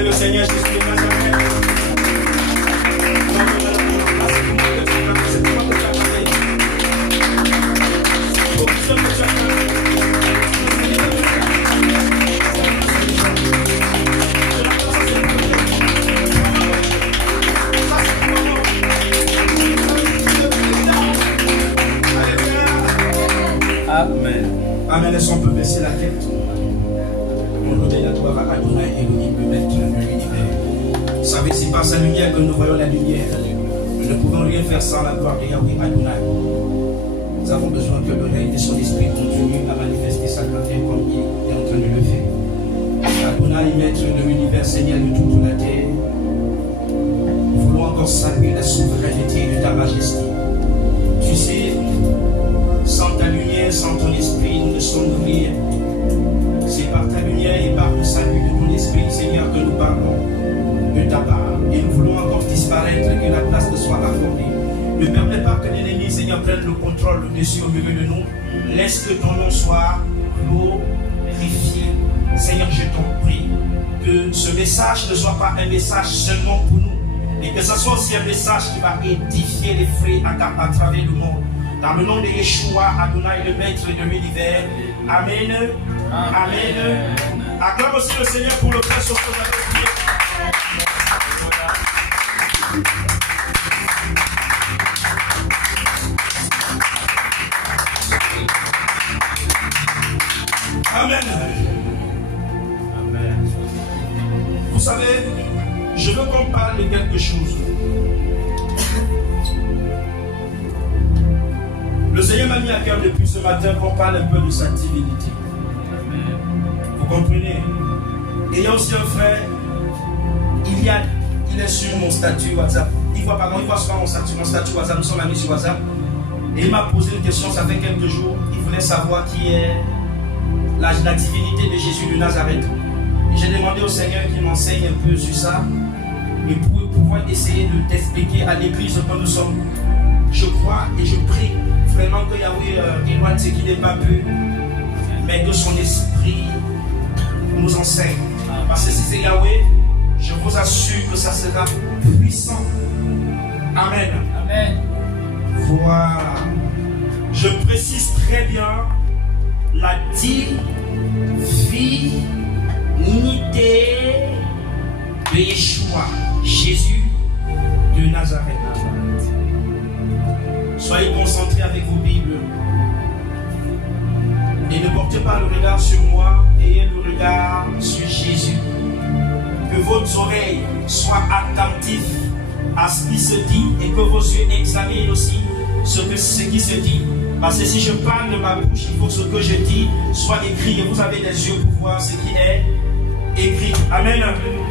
acclamer le Seigneur Jésus de Nazareth. Amen. Est-ce qu'on peut baisser la tête? On donne la gloire à Adonai et le maître de l'univers. Vous savez, c'est par sa lumière que nous voyons la lumière. Nous ne pouvons rien faire sans la gloire de Yahweh Adonai. Nous avons besoin que le règne de son esprit continue à manifester sa gloire comme il est en train de le faire. Adonai, maître de l'univers, Seigneur de toute la terre, nous voulons encore saluer la souveraineté de ta majesté. Tu sais, sans ta lumière, sans ton esprit, nous ne sommes rien. C'est par ta lumière et par le salut de ton esprit, Seigneur, que nous parlons de ta part. Et nous voulons encore disparaître, que la place ne soit accordée. Ne permets pas que l'ennemi, Seigneur, prenne le contrôle au-dessus, au milieu de nous. Laisse que ton nom soit glorifié. Seigneur, je t'en prie, que ce message ne soit pas un message seulement pour nous, mais que ce soit aussi un message qui va édifier les frères à travers le monde. Dans le nom de Yeshua, Adonai, le maître de l'univers. Amen. Amen. Acclame aussi le Seigneur pour le frère sur ce que vous avez prié. Amen. Amen. Vous savez, je veux qu'on parle de quelque chose. Le Seigneur m'a mis à cœur depuis ce matin qu'on parle un peu de sa divinité. Vous comprenez? Et il y a aussi un frère, il est sur mon statut WhatsApp. Il voit souvent mon statut WhatsApp, nous sommes amis sur WhatsApp. Et il m'a posé une question, ça fait quelques jours. Il voulait savoir qui est la divinité de Jésus de Nazareth. Et j'ai demandé au Seigneur qu'il m'enseigne un peu sur ça. Et pour pouvoir essayer de t'expliquer à l'église que nous sommes. Je crois et je prie vraiment que Yahweh éloigne ce qui n'est pas peu, mais que son esprit nous enseigne. Parce que si c'est Yahweh, je vous assure que ça sera puissant. Amen. Amen. Voilà. Je précise très bien la divinité de Yeshua, Jésus de Nazareth. Soyez concentrés avec vos Bibles. Et ne portez pas le regard sur moi, ayez le regard sur Jésus. Que vos oreilles soient attentives à ce qui se dit et que vos yeux examinent aussi ce qui se dit. Parce que si je parle de ma bouche, il faut que ce que je dis soit écrit. Et vous avez des yeux pour voir ce qui est écrit. Amen.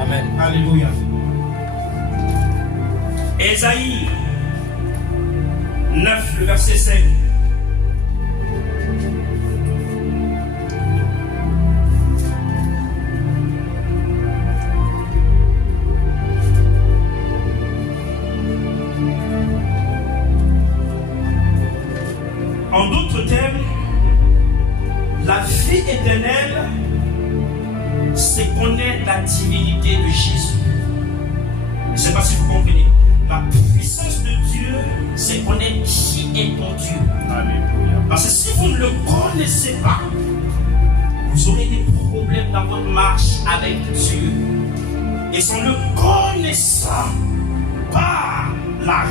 Amen. Alléluia. Ésaïe 9, le verset 5. En d'autres termes, la vie éternelle, c'est connaître la divinité de Jésus. Je ne sais pas si vous comprenez. La puissance de Dieu, c'est connaître qui est ton Dieu. Alléluia. Parce que si vous ne le connaissez pas, vous aurez des problèmes dans votre marche avec Dieu. Et sans le connaissant par la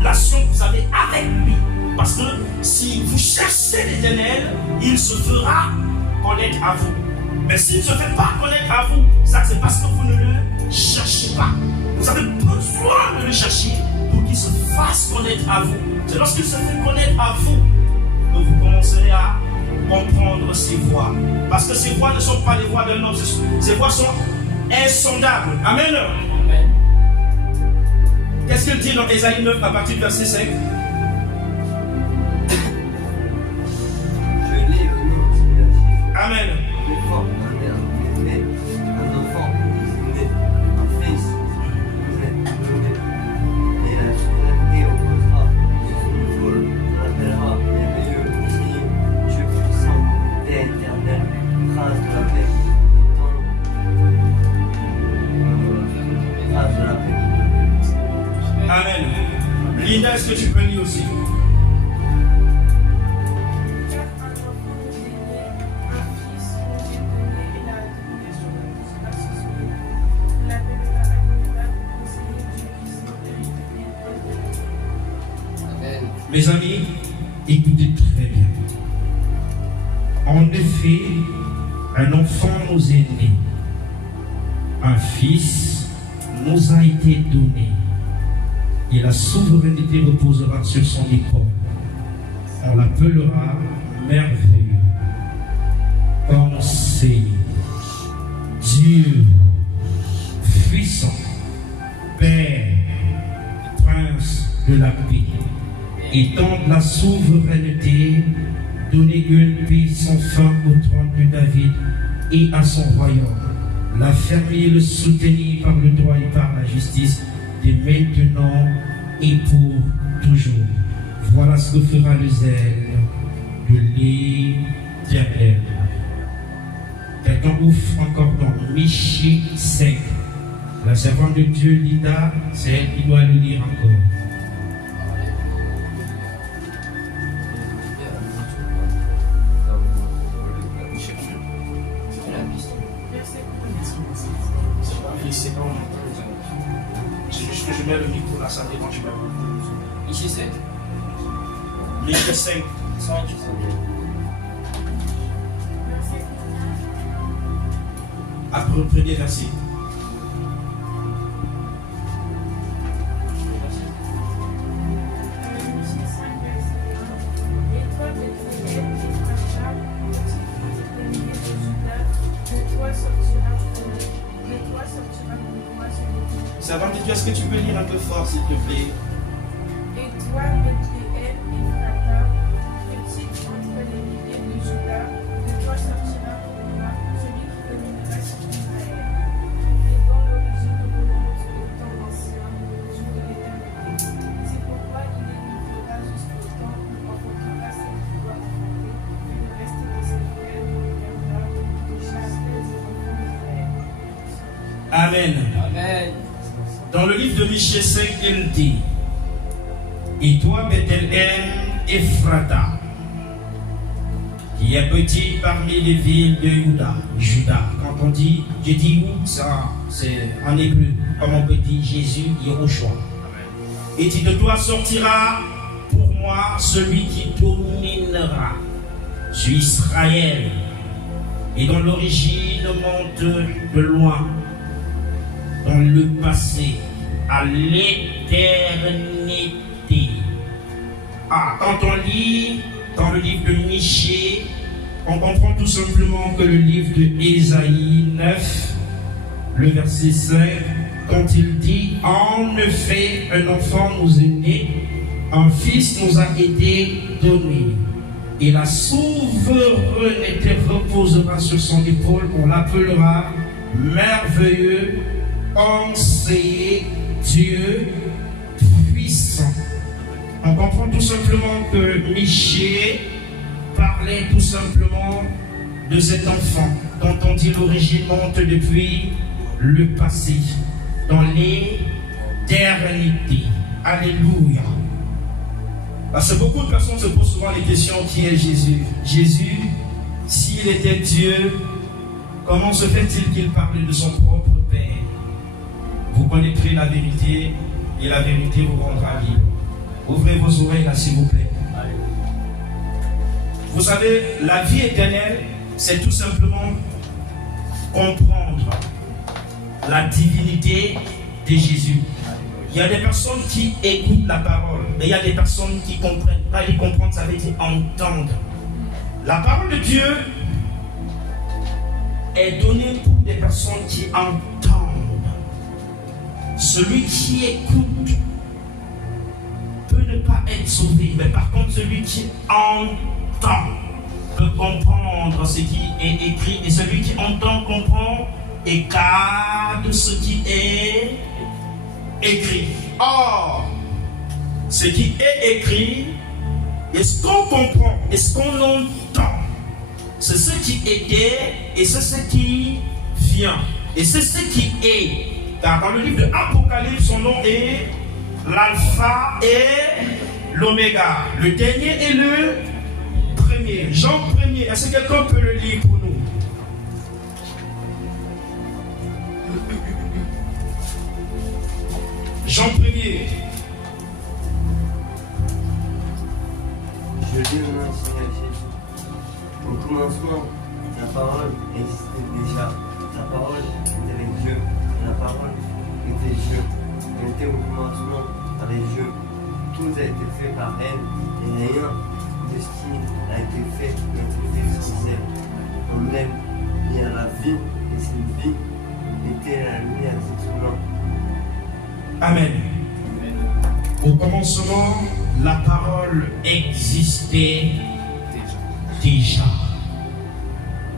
relation que vous avez avec lui. Parce que si vous cherchez l'Éternel, il se fera connaître à vous. Mais s'il ne se fait pas connaître à vous, ça c'est parce que vous ne le cherchez pas. Vous avez besoin de le chercher pour qu'il se fasse connaître à vous. C'est lorsqu'il se fait connaître à vous que vous commencerez à comprendre ses voies. Parce que ces voies ne sont pas les voies d'un homme. Ces voies sont insondables. Amen. Amen. Qu'est-ce qu'il dit dans Ésaïe 9 à partir du verset 5? Amen. Linda, est-ce que tu peux lire aussi? Mes amis, écoutez très bien. En effet, un enfant nous est né, un fils nous a été donné, et la souveraineté reposera sur son épaule. On l'appellera merveilleux, conseiller, Dieu, puissant, Père, Prince de la paix. Étant de la souveraineté, donner une paix sans fin au trône de David et à son royaume, l'affermir et le soutenir par le droit et par la justice, de maintenant et pour toujours. Voilà ce que fera le zèle de l'Éternel. Quelqu'un ouvre encore dans Michée 5. La servante de Dieu, Linda, c'est elle qui doit le lire encore. C'est bon. C'est juste que je mets le micro là, ça dépend du même. Ici 5. Michée 5. Après, premier verset. Servante de Dieu, est-ce que tu peux lire un peu fort, s'il te plaît? Et toi, Bethléem, Ephrata, petite entre les milliers de Juda, de toi sortira pour moi celui qui dominera sur Israël. Et dans l'origine remonte au temps ancien, au jour de l'éternité. C'est pourquoi il éliminera jusqu'au temps où enfantera ce qui doit enfanter, et le reste de ses frères reviendra de chasse des enfants d'Israël. Amen. Amen. Dans le livre de Michée 5, il dit: et toi, Bethléem, Ephrata, qui est petit parmi les villes de Juda. Quand on dit, je dis où ça, c'est en hébreu, comme on peut dire Jésus, Yehoshua. Et dit, de toi sortira pour moi celui qui dominera sur Israël, et dont l'origine monte de loin, dans le passé, à l'éternité. Quand on lit dans le livre de Michée, on comprend tout simplement que le livre de Ésaïe 9, le verset 5, quand il dit: en effet, un enfant nous est né, un fils nous a été donné, et la souveraineté reposera sur son épaule. On l'appellera merveilleux, conseiller, Dieu puissant. On comprend tout simplement que Michée parlait tout simplement de cet enfant dont on dit l'origine monte depuis le passé, dans l'éternité. Alléluia. Parce que beaucoup de personnes se posent souvent les questions: qui est Jésus? Jésus, s'il était Dieu, comment se fait-il qu'il parlait de son propre Père? Vous connaîtrez la vérité et la vérité vous rendra libre. Ouvrez vos oreilles là, s'il vous plaît. Vous savez, la vie éternelle, c'est tout simplement comprendre la divinité de Jésus. Il y a des personnes qui écoutent la parole, mais il y a des personnes qui ne comprennent pas. Et comprendre, ça veut dire entendre. La parole de Dieu est donnée pour des personnes qui entendent. Celui qui écoute peut ne pas être sauvé, mais par contre celui qui entend peut comprendre ce qui est écrit, et celui qui entend comprend et garde ce qui est écrit. Or, ce qui est écrit, et ce qu'on comprend, et ce qu'on entend, c'est ce qui était et c'est ce qui vient, et c'est ce qui est. Car dans le livre de Apocalypse, son nom est l'alpha et l'oméga, le dernier et le premier. Jean 1er, est-ce que quelqu'un peut le lire pour nous? Jean 1er. Je lis au nom du Seigneur Jésus. Au commencement, la parole existait déjà. La parole était avec Dieu. La parole était Dieu. Elle était au commencement avec Dieu. Tout a été fait par elle et rien de ce qui a été fait sans elle. En elle, il y a la vie et cette vie était la lumière de tout le monde. Amen. Au commencement, la parole existait déjà.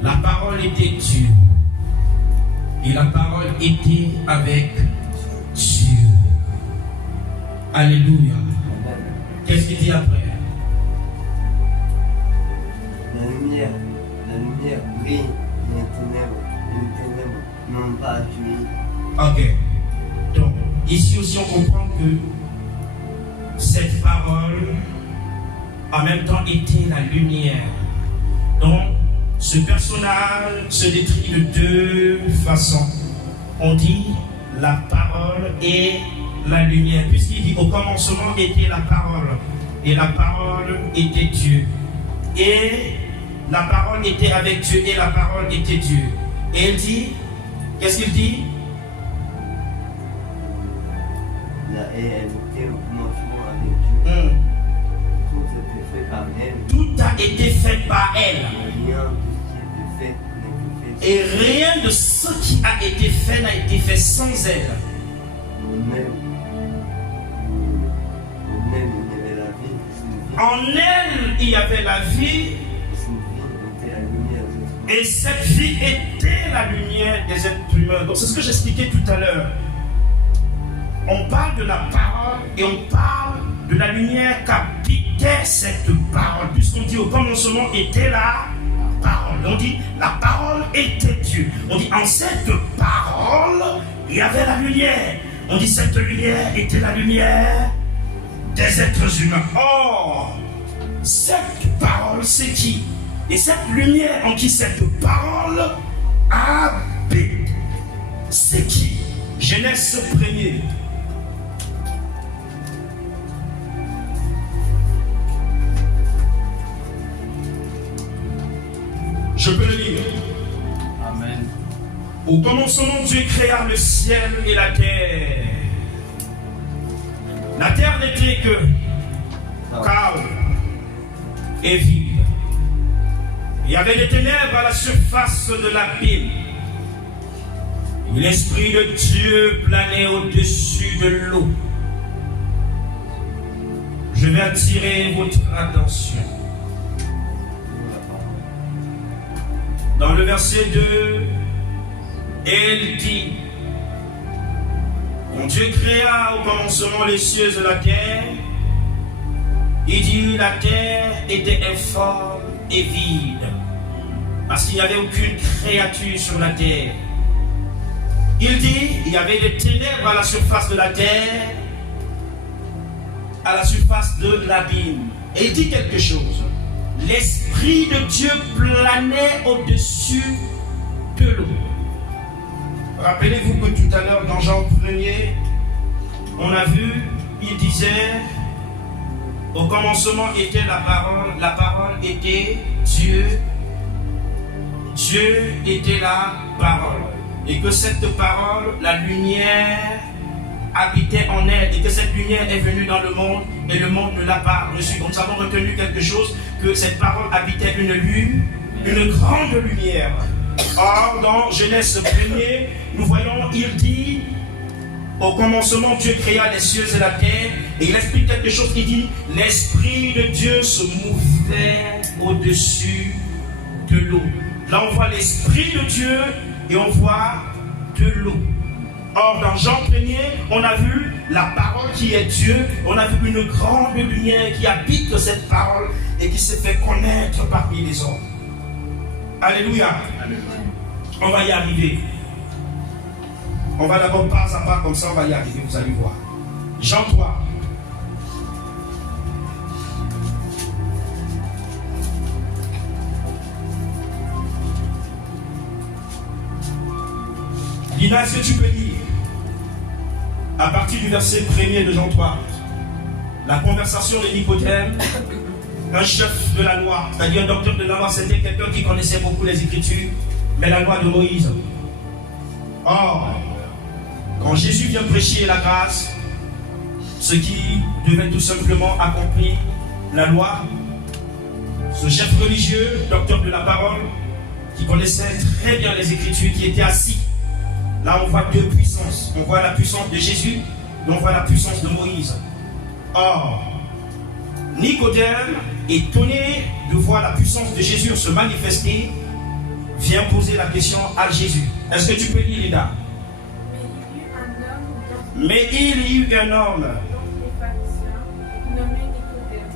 La parole était Dieu. Et la parole était avec Dieu. Alléluia. Qu'est-ce qu'il dit après? La lumière brille, les ténèbres n'ont pas accueilli. Ok. Donc, ici aussi on comprend que cette parole en même temps était la lumière. Donc, ce personnage se décrit de deux façons. On dit la parole et la lumière, puisqu'il dit au commencement était la parole, et la parole était Dieu, et la parole était avec Dieu, et la parole était Dieu. Et il dit, qu'est-ce qu'il dit? Et elle était au commencement avec Dieu. Tout a été fait par elle. Tout a été fait par elle. Rien de ce qui a été fait n'a été fait. Et rien de ce qui a été fait n'a été fait sans elle. En elle, il y avait la vie. Et cette vie était la lumière des êtres humains. Donc c'est ce que j'expliquais tout à l'heure. On parle de la parole et on parle de la lumière qu'habitait cette parole. Puisqu'on dit au commencement était la parole. On dit la parole était Dieu. On dit en cette parole il y avait la lumière. On dit cette lumière était la lumière des êtres humains. Or, cette parole c'est qui? Et cette lumière en qui cette parole habite, c'est qui? Genèse 1er. Je peux le lire. Amen. Au commencement, Dieu créa le ciel et la terre. La terre n'était que calme et vide. Il y avait des ténèbres à la surface de l'abîme. L'Esprit de Dieu planait au-dessus de l'eau. Je vais attirer votre attention. Dans le verset 2, il dit, quand Dieu créa au commencement les cieux et la terre, il dit la terre était informe et vide, parce qu'il n'y avait aucune créature sur la terre. Il dit, il y avait des ténèbres à la surface de la terre, à la surface de l'abîme. Et il dit quelque chose. L'Esprit de Dieu planait au-dessus de l'eau. Rappelez-vous que tout à l'heure, dans Jean 1er, on a vu, il disait, au commencement était la parole était Dieu, Dieu était la parole. Et que cette parole, la lumière, habitait en elle, et que cette lumière est venue dans le monde, et le monde ne l'a pas reçue. Donc nous avons retenu quelque chose, que cette parole habitait une grande lumière. Or, dans Genèse 1er, nous voyons, il dit, au commencement, Dieu créa les cieux et la terre, et il explique quelque chose, il dit, l'Esprit de Dieu se mouvait au-dessus de l'eau. Là, on voit l'Esprit de Dieu, et on voit de l'eau. Or, dans Jean 1er, on a vu la parole qui est Dieu, on a vu une grande lumière qui habite cette parole et qui se fait connaître parmi les hommes. Alléluia. On va y arriver. On va d'abord pas à pas comme ça, on va y arriver, vous allez voir. Jean 3. Lina, est-ce que tu peux lire à partir du verset 1er de Jean 3 la conversation de Nicodème, un chef de la loi, c'est-à-dire un docteur de la loi, c'était quelqu'un qui connaissait beaucoup les Écritures, mais la loi de Moïse. Or, quand Jésus vient prêcher la grâce, ce qui devait tout simplement accomplir la loi, ce chef religieux, docteur de la parole, qui connaissait très bien les Écritures, qui était assis. Là, on voit deux puissances. On voit la puissance de Jésus et on voit la puissance de Moïse. Or, Nicodème, étonné de voir la puissance de Jésus se manifester, vient poser la question à Jésus. Est-ce que tu peux lire, Lida? Mais il y eut un homme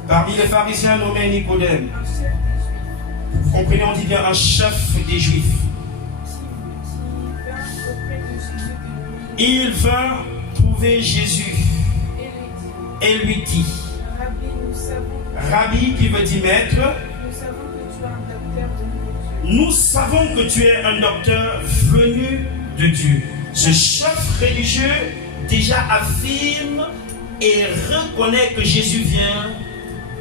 parmi les pharisiens nommé Nicodème. Vous comprenez, on dit bien un chef des Juifs. Il vint trouver Jésus et lui dit, Rabbi, qui veut dire maître, nous savons que tu es un docteur venu de Dieu. Ce chef religieux déjà affirme et reconnaît que Jésus vient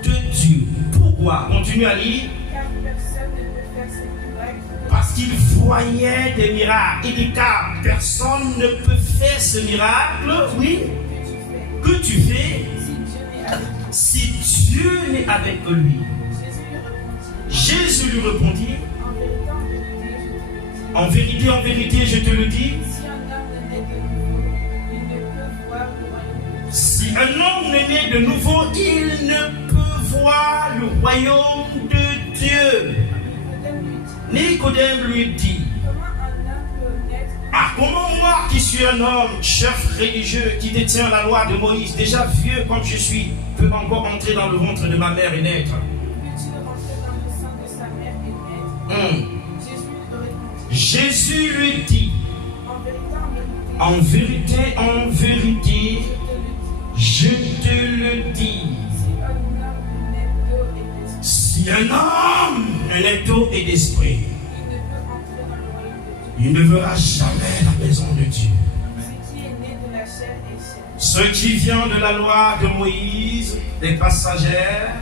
de Dieu. Pourquoi? Continue à lire. Car personne ne peut faire ces miracles. Parce qu'il voyait des miracles. Il dit car personne ne peut faire ce miracle, oui, que tu fais si Dieu n'est avec lui. Jésus lui répondit, en vérité, je te le dis, si un homme n'est né de nouveau, il ne peut voir le royaume de Dieu. Nicodème lui dit, ah, comment moi qui suis un homme, chef religieux, qui détient la loi de Moïse, déjà vieux comme je suis, peux encore entrer dans le ventre de ma mère et naître? Jésus lui dit, en vérité, je te le dis, si un homme n'est d'eau et d'esprit, il ne verra jamais la maison de Dieu. Ce qui vient de la loi de Moïse, des passagères,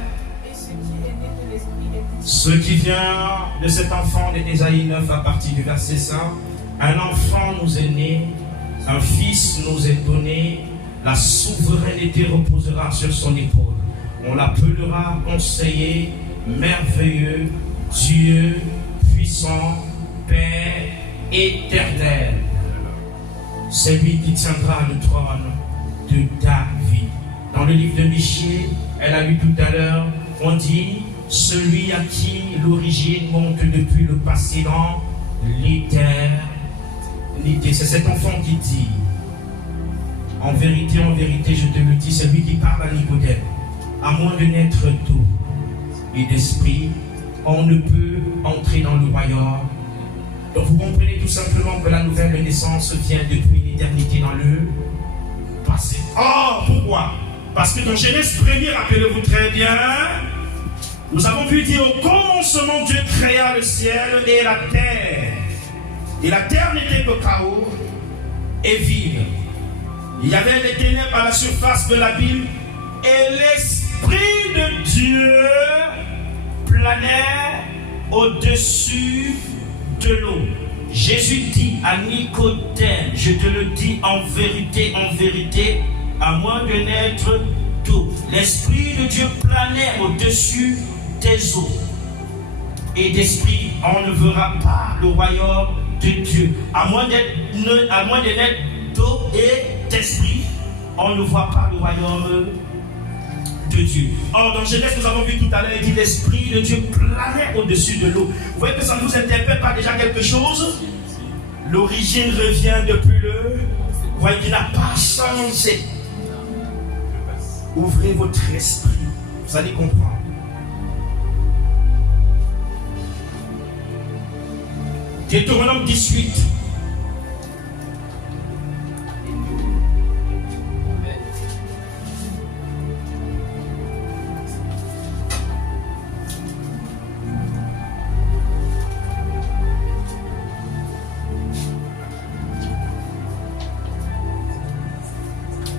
ce qui vient de cet enfant d'Ésaïe 9 à partir du verset 5, un enfant nous est né, un fils nous est donné, la souveraineté reposera sur son épaule. On l'appellera conseiller, merveilleux, Dieu, puissant, Père, éternel. C'est lui qui tiendra le trône de David. Dans le livre de Michée, elle a lu tout à l'heure, on dit celui à qui l'origine monte depuis le passé dans l'éternité. C'est cet enfant qui dit, en vérité, je te le dis, c'est lui qui parle à Nicodème. À moins de naître d'eau et d'esprit, on ne peut entrer dans le royaume. Donc vous comprenez tout simplement que la nouvelle naissance vient depuis l'éternité dans le passé. Oh, pourquoi? Parce que dans Genèse 1er, rappelez-vous très bien, nous avons pu dire au commencement Dieu créa le ciel et la terre. Et la terre n'était que chaos et vide. Il y avait les ténèbres à la surface de l'abîme et l'Esprit de Dieu planait au-dessus de l'eau. Jésus dit à Nicodème, je te le dis en vérité, à moins de naître d'eau, l'Esprit de Dieu planait au-dessus des eaux. Et d'esprit, on ne verra pas le royaume de Dieu. À moins de naître d'eau et d'esprit, on ne voit pas le royaume de Dieu. Or, dans Genèse, nous avons vu tout à l'heure, il dit l'Esprit de Dieu planait au-dessus de l'eau. Vous voyez que ça ne nous interpelle pas déjà quelque chose? L'origine revient depuis le... Vous voyez qu'il n'a pas changé. Ouvrez votre esprit, vous allez comprendre. Deutéronome 18.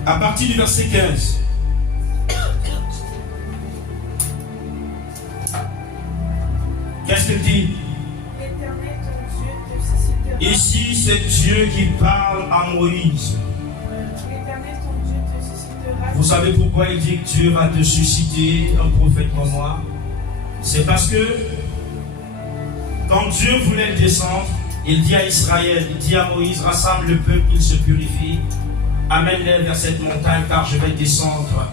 À partir du verset 15. Qu'est-ce qu'il dit? L'Éternel ton Dieu te suscitera. Ici, c'est Dieu qui parle à Moïse. L'Éternel ton Dieu te suscitera. Vous savez pourquoi il dit que Dieu va te susciter un prophète comme moi? C'est parce que quand Dieu voulait descendre, il dit à Israël, il dit à Moïse, rassemble le peuple, qu'il se purifie, amène-les vers cette montagne car je vais descendre.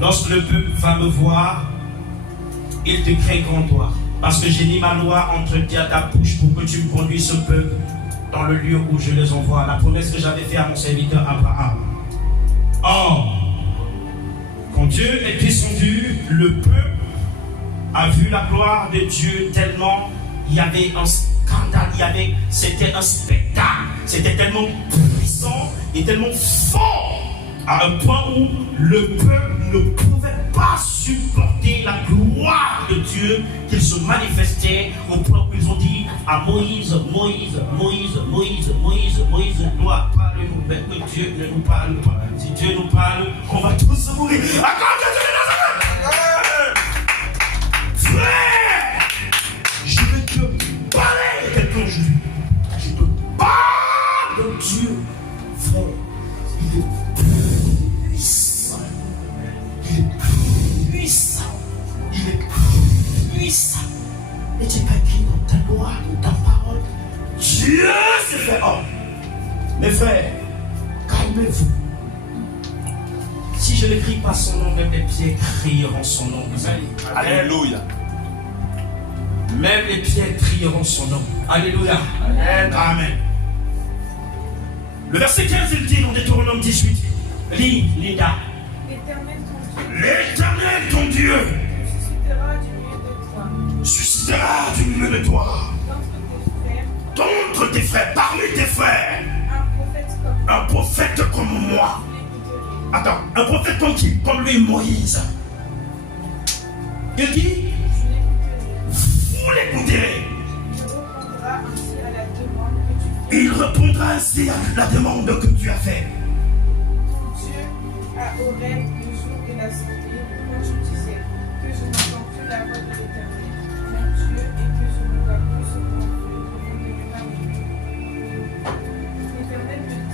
Lorsque le peuple va me voir, il te craigront toi. Parce que j'ai mis ma loi entre ta bouche pour que tu me conduises ce peuple dans le lieu où je les envoie. La promesse que j'avais faite à mon serviteur Abraham. Or, quand Dieu est descendu, le peuple a vu la gloire de Dieu tellement, il y avait un scandale, c'était un spectacle, c'était tellement puissant et tellement fort à un point où le peuple ne pouvait pas supporter la gloire de Dieu qu'il se manifestait, au point où ils ont dit à Moïse, Moïse, Moïse, Moïse, Moïse, Moïse, doit parler-nous, mais que Dieu ne nous parle pas. Si Dieu nous parle, on va tous mourir. À cause de Dieu, frère, je vais te parler de quelqu'un aujourd'hui. Je te parle de Dieu, frère. Il est puissant. Il est puissant. Il est puissant. Et tu pas écrit dans ta loi, dans ta parole. Dieu s'est fait homme. Mes frères, calmez-vous. Si je n'écris pas son nom, même les pieds crieront son nom. Alléluia. Même les pieds crieront son nom. Alléluia. Amen. Amen. Le verset 15, il dit dans Deutéronome 18. Lis, Linda. L'Éternel ton Dieu L'Éternel ton Dieu suscitera du milieu de toi. d'entre tes frères, parmi tes frères, Un prophète comme un prophète comme moi. l'écouterai. Attends, un prophète comme qui? Comme lui, Moïse. Il dit, Je l'écouterai. vous l'écouterez. Il répondra ainsi à la demande que tu as faite. Il répondra ainsi à la demande que tu as faite. Dieu a Horeb le jour de l'assemblée, quand je disais que je n'entends plus la voix de l'Éternel, mon Dieu, et que je ne vois plus ce qu'on ne me parle plus. L'Éternel me dit,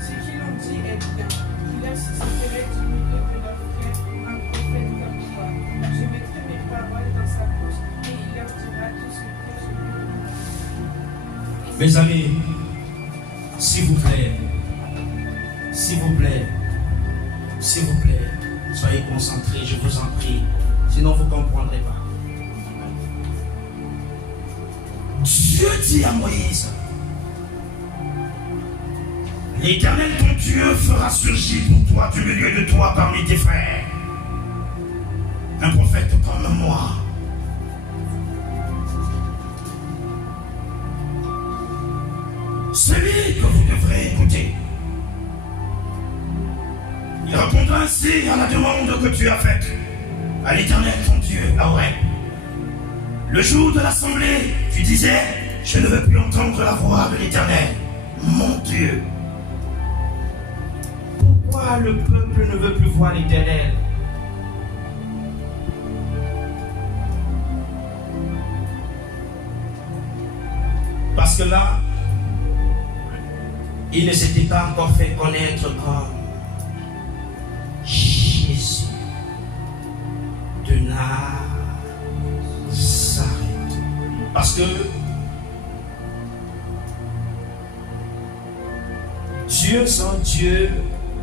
ce qu'ils ont dit est bien, qu'il leur susciterait du milieu de leur frère un prophète comme toi. Je mettrai mes paroles dans sa bouche, et il leur dira tout ce que je lui dis. Mes amis, s'il vous plaît, s'il vous plaît, s'il vous plaît, soyez concentrés, je vous en prie. Sinon, vous ne comprendrez pas. Dieu dit à Moïse, l'Éternel ton Dieu fera surgir pour toi du milieu de toi parmi tes frères un prophète comme moi. Celui que vous devrez écouter. Il répondra ainsi à la demande que tu as faite à l'Éternel ton Dieu, à Horeb. Le jour de l'assemblée, tu disais, je ne veux plus entendre la voix de l'Éternel, mon Dieu. Pourquoi le peuple ne veut plus voir l'Éternel? Parce que là, il ne s'était pas encore fait connaître comme Jésus de Nazareth. Parce que Dieu, c'est un Dieu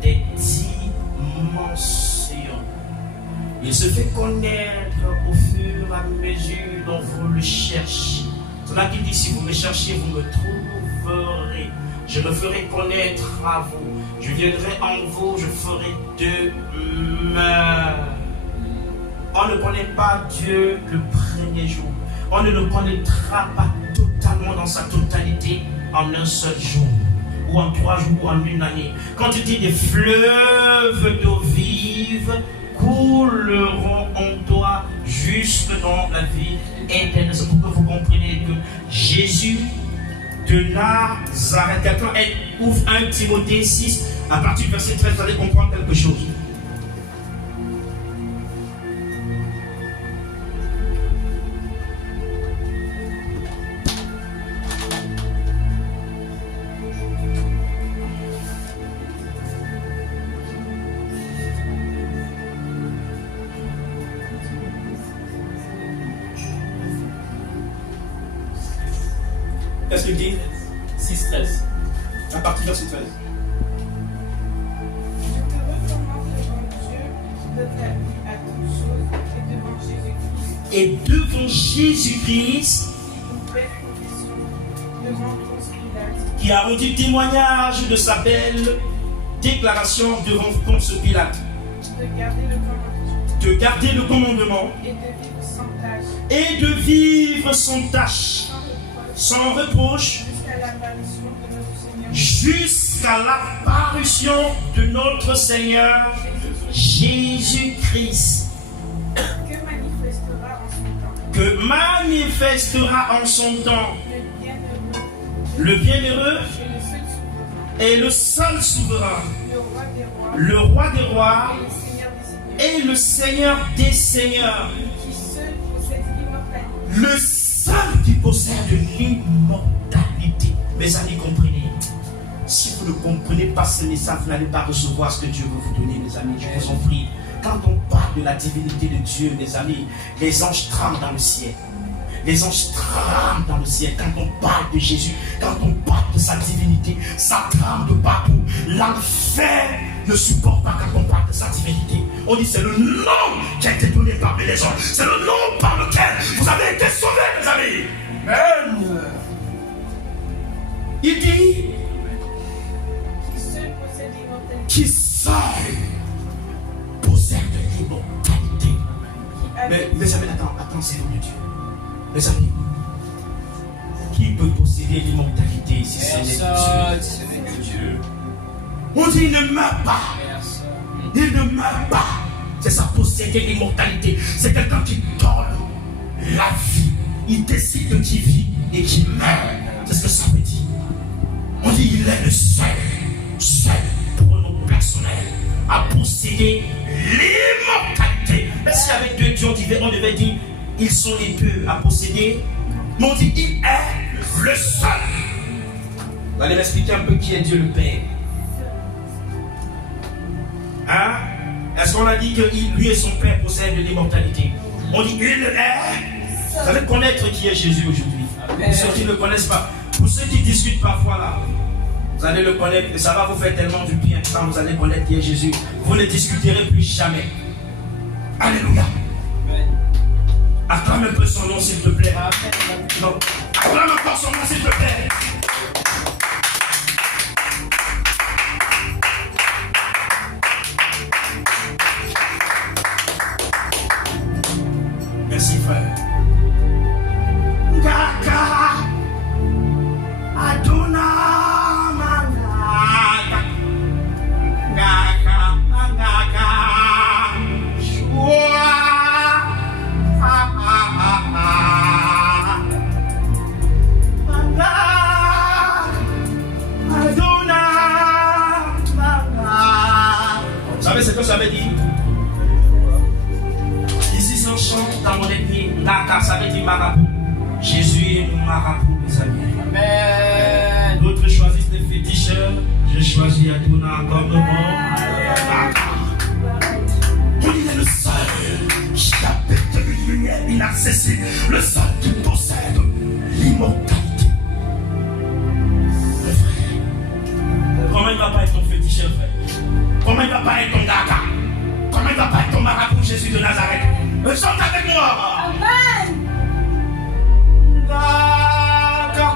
des dimensions. Il se fait connaître au fur et à mesure dont vous le cherchez. C'est là qu'il dit, si vous me cherchez, vous me trouverez. Je me ferai connaître à vous. Je viendrai en vous, je ferai demeure. On ne connaît pas Dieu le premier jour. On ne le connaîtra pas totalement dans sa totalité en un seul jour, ou en 3 jours, ou en une année. Quand il dit des fleuves d'eau vive couleront en toi jusque dans la vie éternelle. C'est pour que vous compreniez que Jésus de de Nazareth. Quelqu'un ouvre 1 Timothée 6, à partir du verset 13, vous allez comprendre quelque chose. Qu'est-ce qu'il dit? 6-13. À partir du verset 13. Je te recommande devant Dieu de ta vie à toutes choses et devant Jésus-Christ, Et devant Jésus-Christ, une belle confession devant Ponce Pilate, qui a rendu témoignage de sa belle déclaration devant Ponce Pilate, de garder le commandement de garder le commandement et de vivre sans tâche, et de vivre sans tâche, sans reproche, sans reproche, jusqu'à l'apparition de notre Seigneur jusqu'à l'apparition de notre Seigneur Jésus-Christ, que manifestera en son temps que manifestera en son temps le bienheureux le bienheureux et le seul souverain, le roi des rois le roi des rois et le Seigneur des seigneurs, qui seul possède l'immortalité. le seul qui possède l'immortalité. Mes amis, comprenez. Si vous ne comprenez pas ce message, vous n'allez pas recevoir ce que Dieu veut vous donner, mes amis. Je vous en prie. Quand on parle de la divinité de Dieu, mes amis, les anges tremblent dans le ciel. Les anges tremblent dans le ciel. Quand on parle de Jésus, quand on parle de sa divinité, ça tremble partout. L'enfer ne supporte pas quand on parle de sa divinité. On dit c'est le nom qui a été donné parmi les hommes. C'est le nom par lequel vous avez été sauvés, mes amis. Amen. Il dit Qui seul possède l'immortalité, qui seul possède l'immortalité. Mes amis, attends, c'est de Dieu. Mes amis, qui peut posséder l'immortalité si ce n'est que Dieu? On dit il ne meurt pas. Il ne meurt pas. C'est ça, posséder l'immortalité. C'est quelqu'un qui donne la vie. Il décide qui vit et qui meurt. C'est ce que ça veut dire. On dit il est le seul pronom personnel à posséder l'immortalité. Mais si avec deux dieux on devait dire ils sont les deux à posséder, mais on dit il est le seul. Vous allez m'expliquer un peu qui est Dieu le Père. Hein? Est-ce qu'on a dit que lui et son Père possèdent l'immortalité? On dit il est. Vous allez connaître qui est Jésus aujourd'hui. Pour ceux qui ne le connaissent pas, pour ceux qui discutent parfois là, vous allez le connaître et ça va vous faire tellement du bien quand vous allez connaître qui est Jésus. Vous ne discuterez plus jamais. Alléluia. Acclame un peu son nom s'il te plaît. Non. Acclame encore son nom s'il te plaît. Merci frère. Gaga Adonai Managa Gaga Gaga Shua Vous savez ce que ça veut dire? Ici, si on chante dans mon ethnie, Naka, ça veut dire marabout. Jésus est marabout, mes amis. Amen. D'autres choisissent des féticheurs. J'ai choisi Adonai comme nom. Il est le seul qui habite une lumière inaccessible, le seul qui possède l'immortalité. Mon frère, comment il va pas être ton féticheur, frère? Comment il va pas être ton gaga? Comment il va pas être ton marabout, Jésus de Nazareth? Chante avec moi! Amen. Gaga,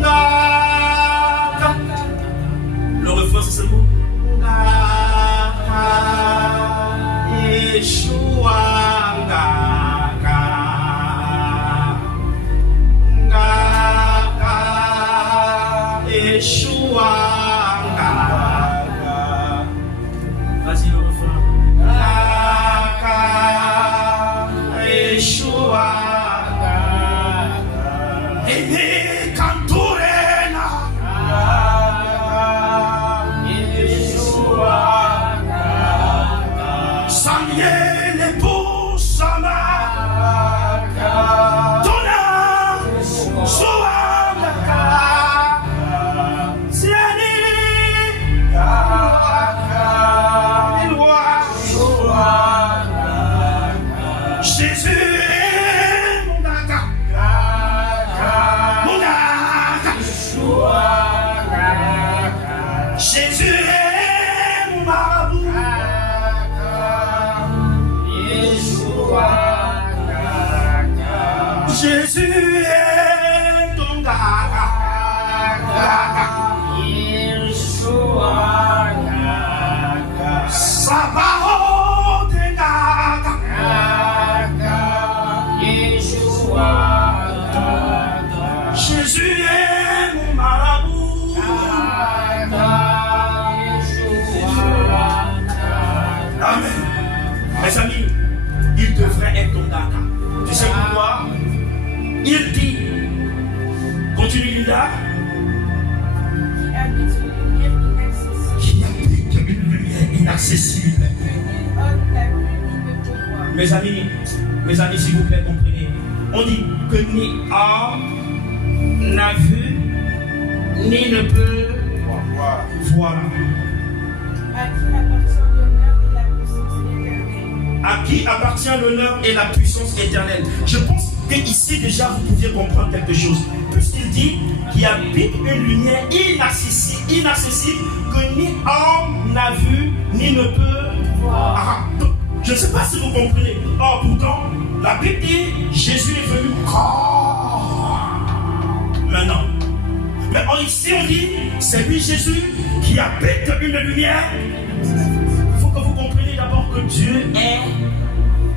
gaga. Le refrain, c'est ce mot. Gaga, Yeshua, gaga, gaga, Yeshua, gaga. Vas-y, le refrain. Gaga, Yeshua, gaga. Samuel époux Sama. Dona Soamaka. Siani. Ilwa. Jésus. Jésus est mon marabout. Jésus est ton gaga. Sa parole est gaga. Jésus est mon marabout. Amen. Mes amis, il devrait être ton gaga. Tu sais pourquoi? Il dit, continue Linda, qui habite une lumière inaccessible. Mes amis, s'il vous plaît, comprenez. On dit que ni homme n'a vu, ni ne peut voir. À qui appartient l'honneur et la puissance éternelle? Je pense que ici déjà vous pouviez comprendre quelque chose. Puisqu'il dit qu'il habite une lumière inaccessible que ni homme n'a vu, ni ne peut voir. Donc, je ne sais pas si vous comprenez. Or, pourtant, la Bible dit Jésus est venu maintenant. Mais ici on dit c'est lui Jésus qui habite une lumière. Il faut que vous compreniez d'abord que Dieu est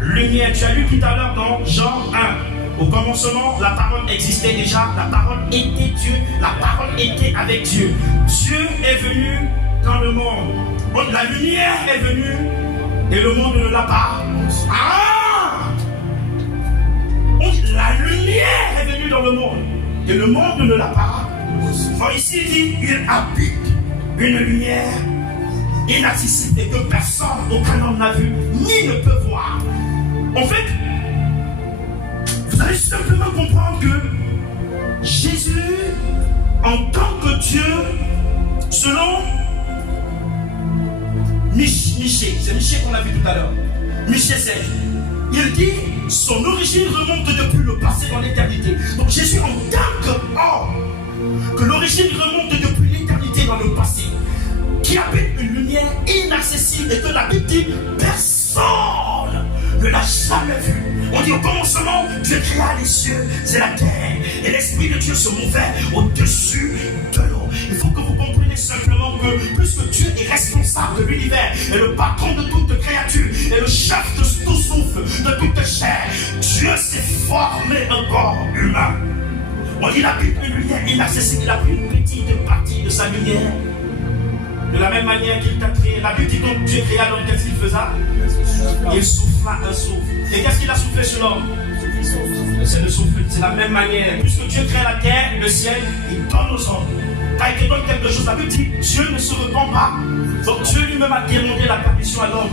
lumière. Tu as lu tout à l'heure dans Jean 1. Au commencement, la parole existait déjà, la parole était Dieu, la parole était avec Dieu. Dieu est venu dans le monde. La lumière est venue et le monde ne l'a pas. La lumière est venue dans le monde et le monde ne l'a pas. Ici il dit il habite une lumière inaccessible et que personne, aucun homme n'a vu ni ne peut voir. En fait, vous allez simplement comprendre que Jésus, en tant que Dieu, selon Michée, c'est Michée qu'on a vu tout à l'heure, Michée 16, il dit son origine remonte depuis le passé dans l'éternité. Donc Jésus, en tant qu'homme, que l'origine remonte depuis l'éternité dans le passé, qui habite une lumière inaccessible et que la Bible dit personne ne l'a jamais vu. On dit au commencement, Dieu créa les cieux et la terre et l'Esprit de Dieu se mouvait au-dessus de l'eau. Il faut que vous compreniez simplement que puisque Dieu est responsable de l'univers et le patron de toute créature et le chef de tout souffle, de toute chair, Dieu s'est formé un corps humain. On dit la Bible, une lumière inaccessible, il a pris une petite partie de sa lumière. De la même manière qu'il t'a créé, la Bible dit donc Dieu créa l'homme, qu'est-ce qu'il faisait? Il souffla un souffle. Et qu'est-ce qu'il a soufflé sur l'homme? C'est le souffle. C'est la même manière. Puisque Dieu crée la terre, le ciel, il donne aux hommes. Quand il te donne quelque chose, la Bible dit Dieu ne se repent pas. Donc Dieu lui-même a demandé la permission à l'homme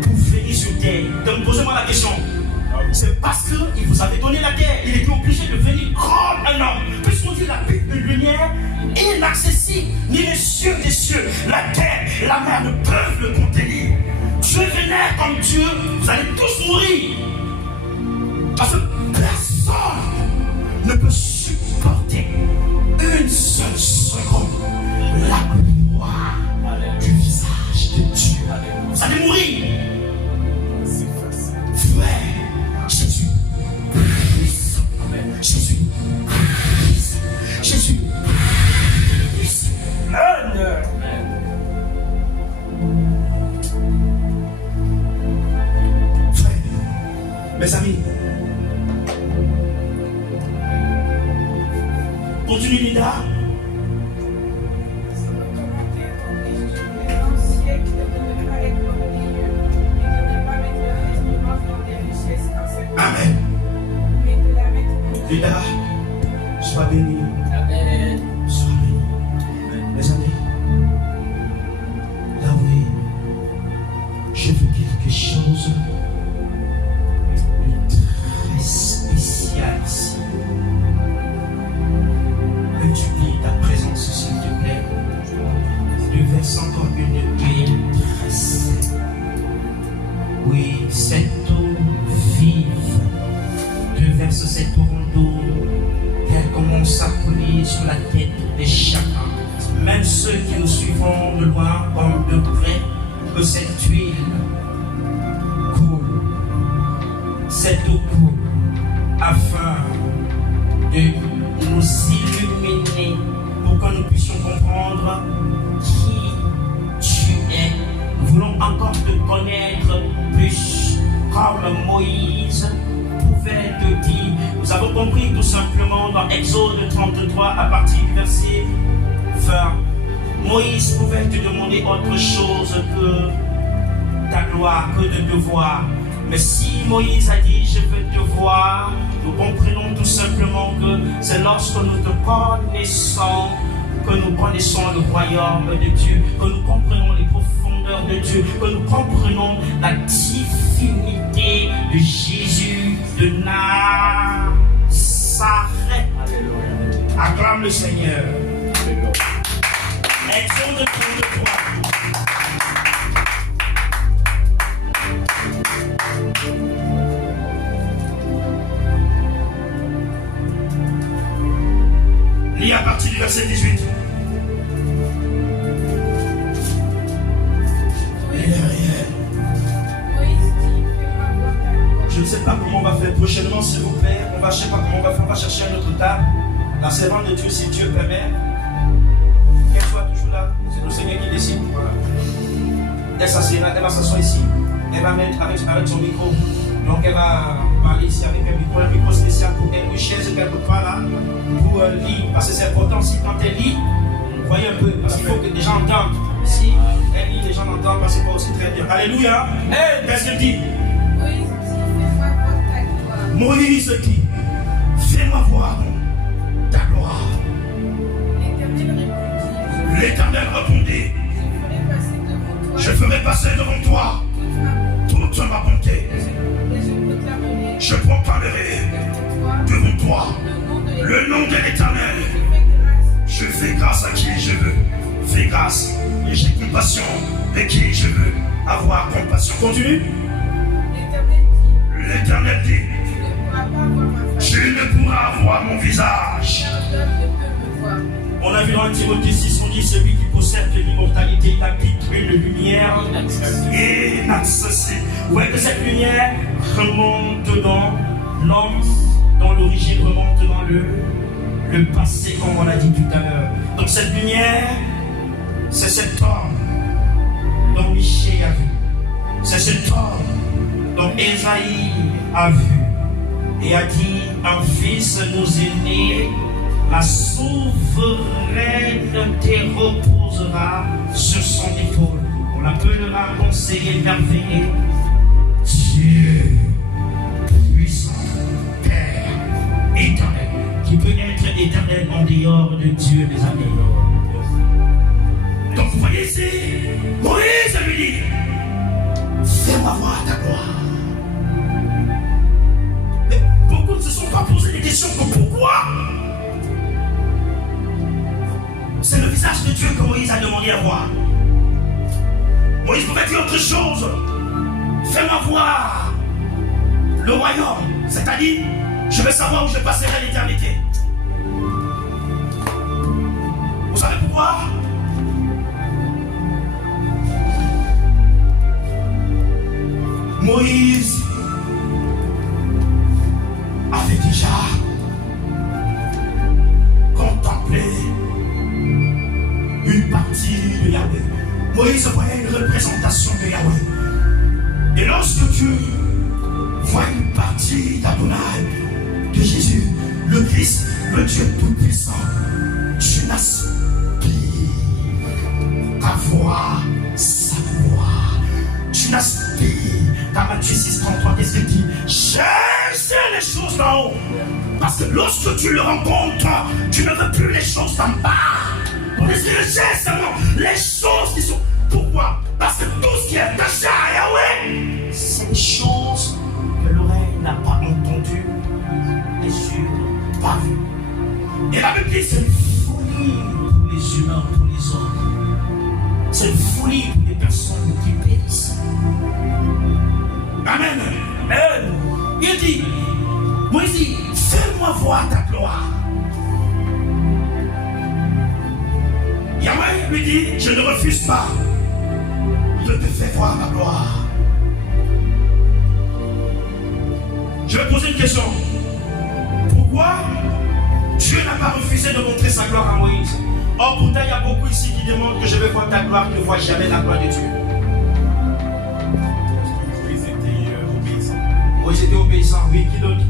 pour venir sur terre. Donc posez-moi la question. C'est parce qu'il vous avait donné la terre. Il était obligé de venir comme un homme. Puisqu'on dit la Bible, une lumière inaccessible, ni les cieux des cieux, la terre, la mer ne peuvent le contenir. Dieu venait comme Dieu, vous allez tous mourir. Parce que personne ne peut supporter une seule seconde la gloire du visage de Dieu. Vous allez mourir. Frère, Jésus, Jésus, Jésus, Amen. Frère, mes amis, continue Linda. Amen. Linda, sois béni. Amen. Sois béni. Mes amis, là oui, je veux dire que chose de très spécial ici. Multiplie ta présence, s'il te plaît. Déverse encore une huile très. Oui, cette eau vive. Déverse cette ronde d'eau. Elle commence à couler sur la tête de chacun. Même ceux qui nous suivront de loin comme de près, que cette huile coule, cette eau coule, afin de nous illuminer pour que nous puissions comprendre qui tu es. Nous voulons encore te connaître plus, comme Moïse pouvait te dire. Nous avons compris tout simplement dans Exode 33 à partir du verset 20. Moïse pouvait te demander autre chose que ta gloire, que de te voir. Mais si Moïse a dit je veux te voir, nous comprenons tout simplement que c'est lorsque nous te connaissons que nous connaissons le royaume de Dieu, que nous comprenons les profondeurs de Dieu, que nous comprenons la divinité de Jésus de Nazareth. Acclame le Seigneur. Exode 33. Lis à partir du verset 18. Je ne sais pas comment on va faire prochainement, s'il vous plaît. On va chercher un autre table. La servante de Dieu, si Dieu permet, qu'elle soit toujours là. C'est le Seigneur qui décide. Voilà. Elle va s'asseoir ici. Elle va mettre avec son micro. Donc elle va parler ici avec un micro spécial pour elle, une chaise quelque part là, pour lire. Parce que c'est important, si quand elle lit, voyez un peu, parce qu'il faut que les gens entendent. Si elle lit, les gens entendent, parce que c'est pas aussi très bien. Alléluia. Hey, qu'est-ce qu'elle dit? Moïse dit, fais-moi voir ta gloire. L'Éternel répondit, je ferai passer devant toi toute ma bonté. Je proclamerai devant toi le nom de l'Éternel. Je fais grâce à qui je veux. Fais grâce et j'ai compassion de qui je veux avoir compassion. Continue. L'Éternel dit, tu ne pourras voir mon visage. On a vu dans 1 Timothée 6, on dit celui qui possède l'immortalité, il habite une lumière inaccessible. Ouais, que cette lumière remonte dans l'homme, dont l'origine remonte dans le passé, comme on l'a dit tout à l'heure. Donc cette lumière, c'est cet homme dont Michée a vu. C'est cet homme dont Ésaïe a vu. Et a dit, un fils nous est né, la souveraineté reposera sur son épaule. On l'appellera conseiller merveilleux, Dieu puissant, Père éternel, qui peut être éternel en dehors de Dieu des années. Donc vous voyez ici, Moïse lui dit, fais-moi voir ta gloire. Ne se sont pas posé des questions comme pourquoi. C'est le visage de Dieu que Moïse a demandé à voir. Moïse pouvait dire autre chose. Fais-moi voir le royaume. C'est-à-dire, je veux savoir où je passerai l'éternité. Vous savez pourquoi? Moïse avait déjà contemplé une partie de Yahweh. Moïse voyait une représentation de Yahweh. Et lorsque tu vois une partie d'Adonai, de Jésus, le Christ, le Dieu Tout-Puissant, tu n'aspires qu'à voir sa gloire. Tu n'aspires qu'à Matthieu 6,33, qu'est-ce qu'il dit? Cherchez les choses d'en haut. Parce que lorsque tu le rencontres, tu ne veux plus les choses d'en bas. On essaie de chercher seulement les choses qui sont. Pourquoi? Parce que tout ce qui est attaché à Yahweh, c'est choses que l'oreille n'a pas entendues, les yeux n'ont pas vues. Et la Bible dit c'est une folie pour les humains, pour les hommes. C'est une folie pour les personnes qui périssent. Amen. Amen. Il dit, Moïse dit, fais-moi voir ta gloire. Yahweh lui dit, je ne refuse pas de te faire voir ma gloire. Je vais poser une question. Pourquoi Dieu n'a pas refusé de montrer sa gloire à Moïse? Or, pourtant, il y a beaucoup ici qui demandent que je vais voir ta gloire, qui ne voient jamais la gloire de Dieu. Moïse était obéissant. Moïse était obéissant, oui, qui d'autre?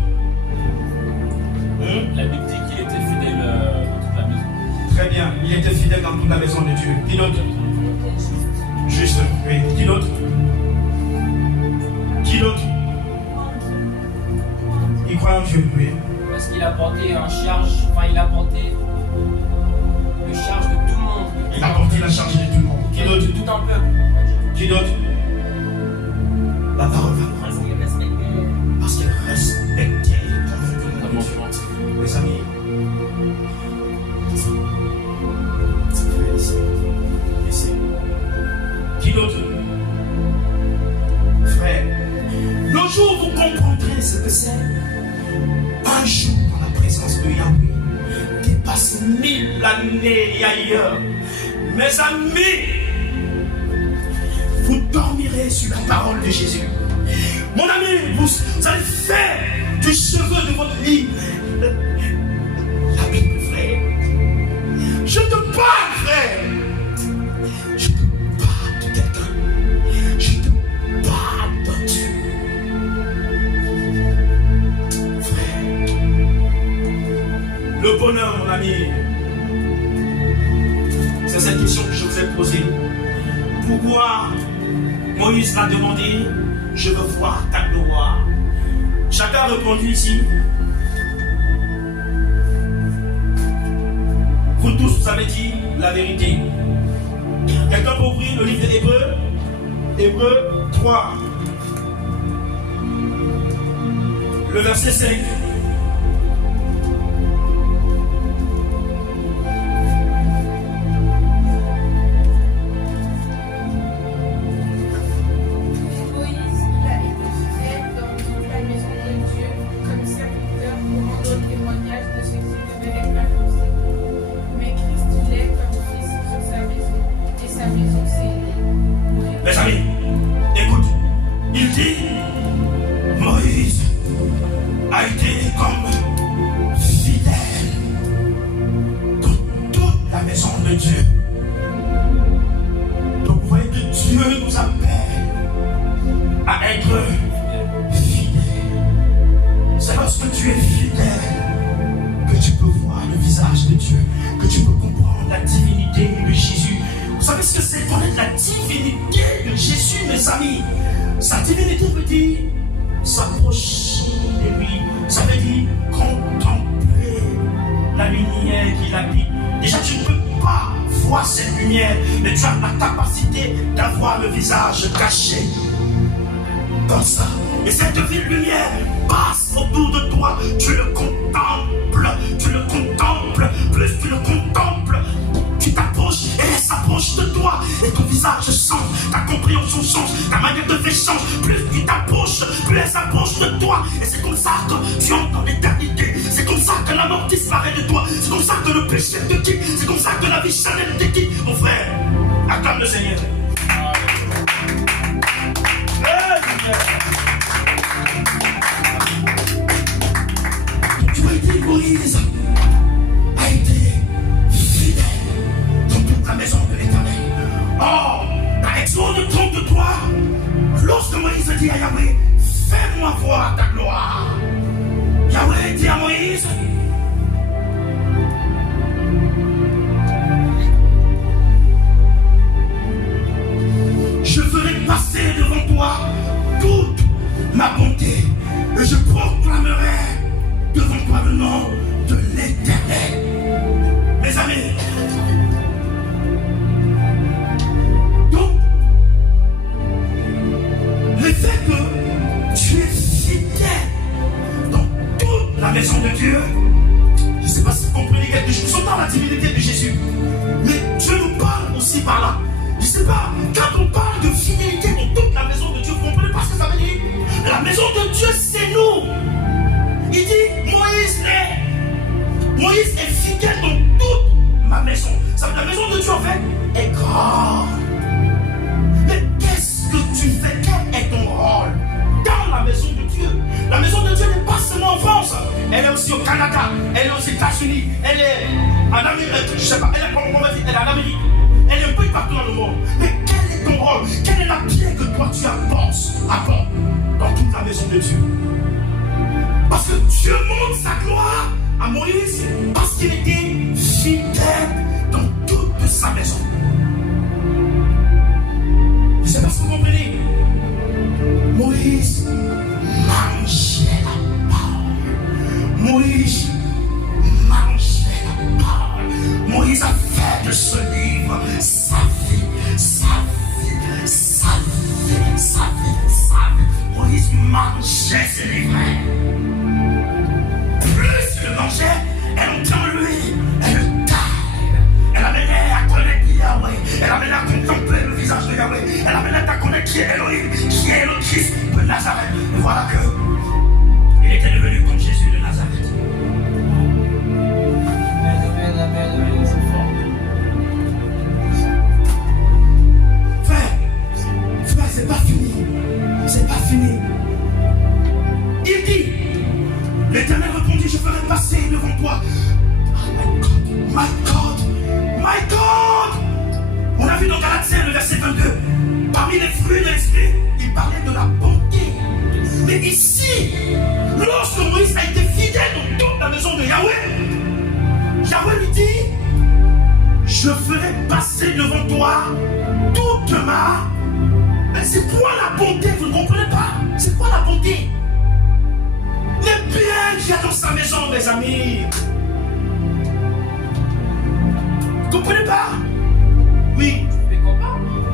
La Bible dit qu'il était fidèle dans toute la maison. Très bien, il était fidèle dans toute la maison de Dieu. Qui d'autre? Juste, oui. Qui d'autre? Qui d'autre? Il croit en Dieu, oui. Parce qu'il a porté en charge, enfin il a porté le charge de tout le monde. Il a porté la charge de tout le monde. Qui De d'autre? tout un peuple. Qui d'autre? La parole va nous Parce qu'il respectait. parce qu'elle respectait comme Dieu. Les amis, ici. Qui d'autre? Frère, le jour où vous comprendrez ce que c'est, un jour dans la présence de Yahweh dépasse 1000 années et ailleurs. Mes amis, vous dormirez sur la parole de Jésus. Mon ami, vous allez faire du cheveu de votre lit la Bible, frère. Je te parle, frère. Je te parle de quelqu'un. Je te parle de Dieu. Frère, le bonheur, mon ami, c'est cette question que je vous ai posée. Pourquoi Moïse l'a demandé? Je veux voir ta gloire. Chacun a répondu ici. Vous tous, vous avez dit la vérité. Quelqu'un peut ouvrir le livre d'Hébreu? Hébreu 3. Le verset 5. Mes amis, écoute, il dit, Moïse a été comme fidèle dans toute la maison de Dieu. Donc vous voyez que Dieu nous appelle à être fidèles. C'est lorsque tu es fidèle que tu peux voir le visage de Dieu, que tu peux comprendre la divinité de Jésus. Vous savez ce que c'est connaître la divinité de Jésus, mes amis? Sa divinité veut dire s'approcher de lui. Ça veut dire contempler la lumière qui l'habite. Déjà, tu ne peux pas voir cette lumière, mais tu as la capacité d'avoir le visage caché. Comme ça. Et cette ville lumière passe autour de toi. Tu le contemples. Tu le contemples. Plus tu le contemples, tu t'approches et elle s'approche de toi. Et ton visage change, ta compréhension change, ta manière de faire change. Plus tu t'approches, plus elle s'approche de toi. Et c'est comme ça que tu entres dans l'éternité. C'est comme ça que la mort disparaît de toi. C'est comme ça que le péché te quitte. C'est comme ça que la vie charnelle te quitte. Mon frère, acclame le Seigneur. Tu vois, il dit Moïse a été fidèle dans toute la maison de l'Éternel. Oh, dans Exode 33, lorsque Moïse dit à Yahweh, fais-moi voir ta gloire. Yahweh dit à Moïse, je ferai passer devant toi toute ma bonté et je proclamerai devant toi le nom de l'Éternel. Mes amis, donc, le fait que Dieu, je ne sais pas si vous comprenez quelque chose, nous sommes dans la divinité de Jésus. Mais Dieu nous parle aussi par là. Je ne sais pas, quand on parle de fidélité dans toute la maison de Dieu, vous ne comprenez pas ce que ça veut dire? La maison de Dieu, c'est nous. Il dit, Moïse est fidèle dans toute ma maison. Ça veut dire, la maison de Dieu, en fait, est grande. Mais qu'est-ce que tu fais? Quel est ton rôle dans la maison de Dieu? La maison de Dieu n'est pas seulement en France. Elle est aussi au Canada, elle est aux États-Unis, elle est en Amérique, je sais pas, elle est en Amérique. Elle est un peu partout dans le monde. Mais quel est ton rôle? Quelle est la pierre que toi tu apportes dans toute la maison de Dieu? Parce que Dieu montre sa gloire à Moïse parce qu'il était fidèle dans toute sa maison. Je ne sais pas si vous comprenez. Moïse mangeait la parole. Moïse mangeait la parole. Moïse a fait de ce livre sa vie, sa vie, sa vie, sa vie, sa vie. Moïse mangeait ce livre. Plus il le mangeait, elle entrait en lui, elle le taille. Elle amenait à connaître Yahweh, elle amenait à contempler le visage de Yahweh, elle amenait à connaître qui est Elohim, qui est le Christ de Nazareth. Et voilà que il était devenu comme Jésus de Nazareth. C'est fort. Frère, c'est pas fini. C'est pas fini. Il dit, l'Éternel répondit, je ferai passer devant toi. Oh my God, my God. On a vu dans Galatia le verset 22, parmi les fruits de l'esprit, il parlait de la bonté. Mais ici, lorsque Moïse a été fidèle dans toute la maison de Yahweh, Yahweh lui dit, je ferai passer devant toi toute ma... Mais c'est quoi la bonté? Vous ne comprenez pas? C'est quoi la bonté? Les biens qu'il y a dans sa maison, mes amis. Vous comprenez pas? Oui.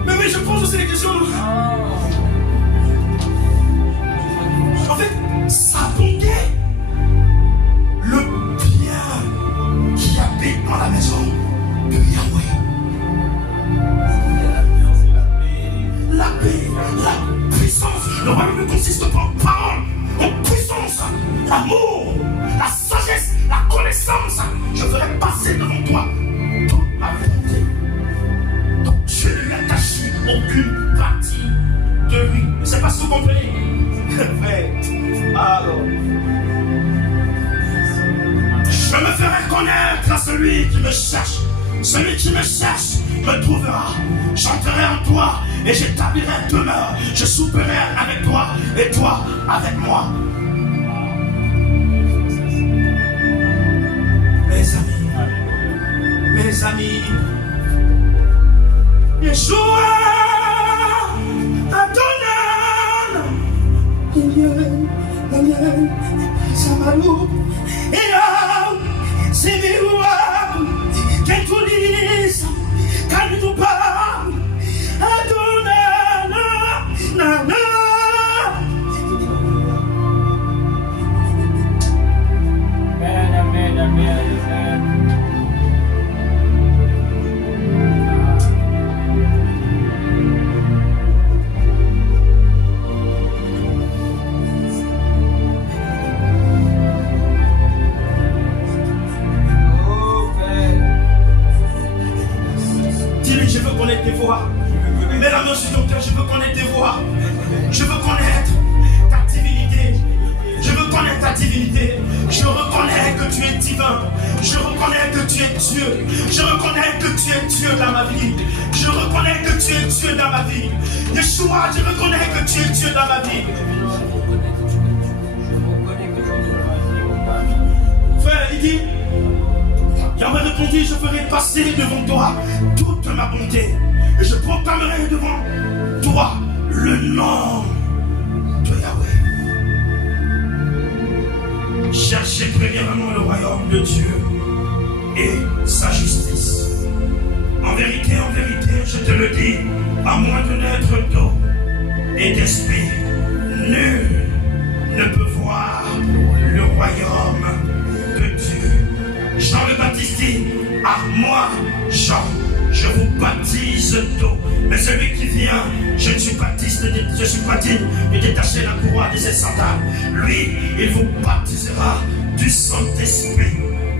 Mais oui, je pose aussi des questions. En fait, sa bonté, le bien qui habite dans la maison de Yahweh. La paix, la puissance. Le royaume ne consiste pas en parole, en puissance, l'amour, la sagesse, la connaissance. Je ferai passer devant toi toute ma volonté. Donc Dieu ne lui a caché aucune partie de lui. Je ne sais pas si vous comprenez. Alors, je me ferai connaître à celui qui me cherche. Celui qui me cherche me trouvera. J'entrerai en toi et j'établirai demeure. Je souperai avec toi et toi avec moi. Mes amis, Yeshua, Adonai, Samalou, Elam, Semewa, Kentulis, Kanutupa, Adonai, Nana. Amen. Je veux connaître tes voix. Mets la main sur ton cœur, je veux connaître tes voix. Je veux connaître ta divinité. Je veux connaître ta divinité. Je reconnais que tu es divin. Je reconnais que tu es Dieu. Je reconnais que tu es Dieu dans ma vie. Je reconnais que tu es Dieu dans ma vie. Yeshua, je reconnais que tu es Dieu dans ma vie. Frère, il dit, Yahweh répondit, je ferai passer devant toi toute ma bonté. Et je proclamerai devant toi le nom de Yahweh. Cherchez premièrement le royaume de Dieu et sa justice. En vérité, je te le dis, à moins de naître d'eau et d'esprit, nul ne peut voir le royaume pas digne de détacher la couronne de ses sandales. Lui, il vous baptisera du Saint-Esprit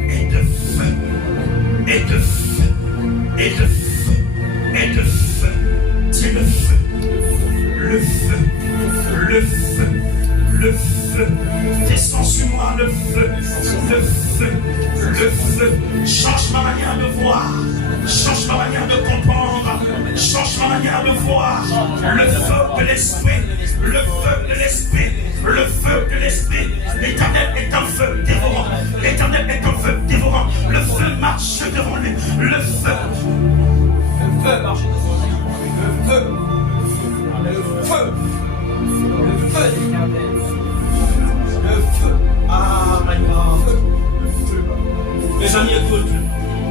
et de feu, et de feu, et de feu, et de feu. C'est le feu, le feu, le feu, le feu. Descends sur moi, le feu, le feu, le feu. Change ma manière de voir, change ma manière de comprendre, change ma manière de voir. Le feu de l'esprit, le feu de l'esprit, le feu de l'esprit. L'Éternel est un feu dévorant, l'Éternel est un feu dévorant. Le feu marche devant lui, le feu. Le feu marche devant lui. Le feu. Le feu. Le feu d'Éternel. Le feu. Ah, my God. Mes amis, écoute.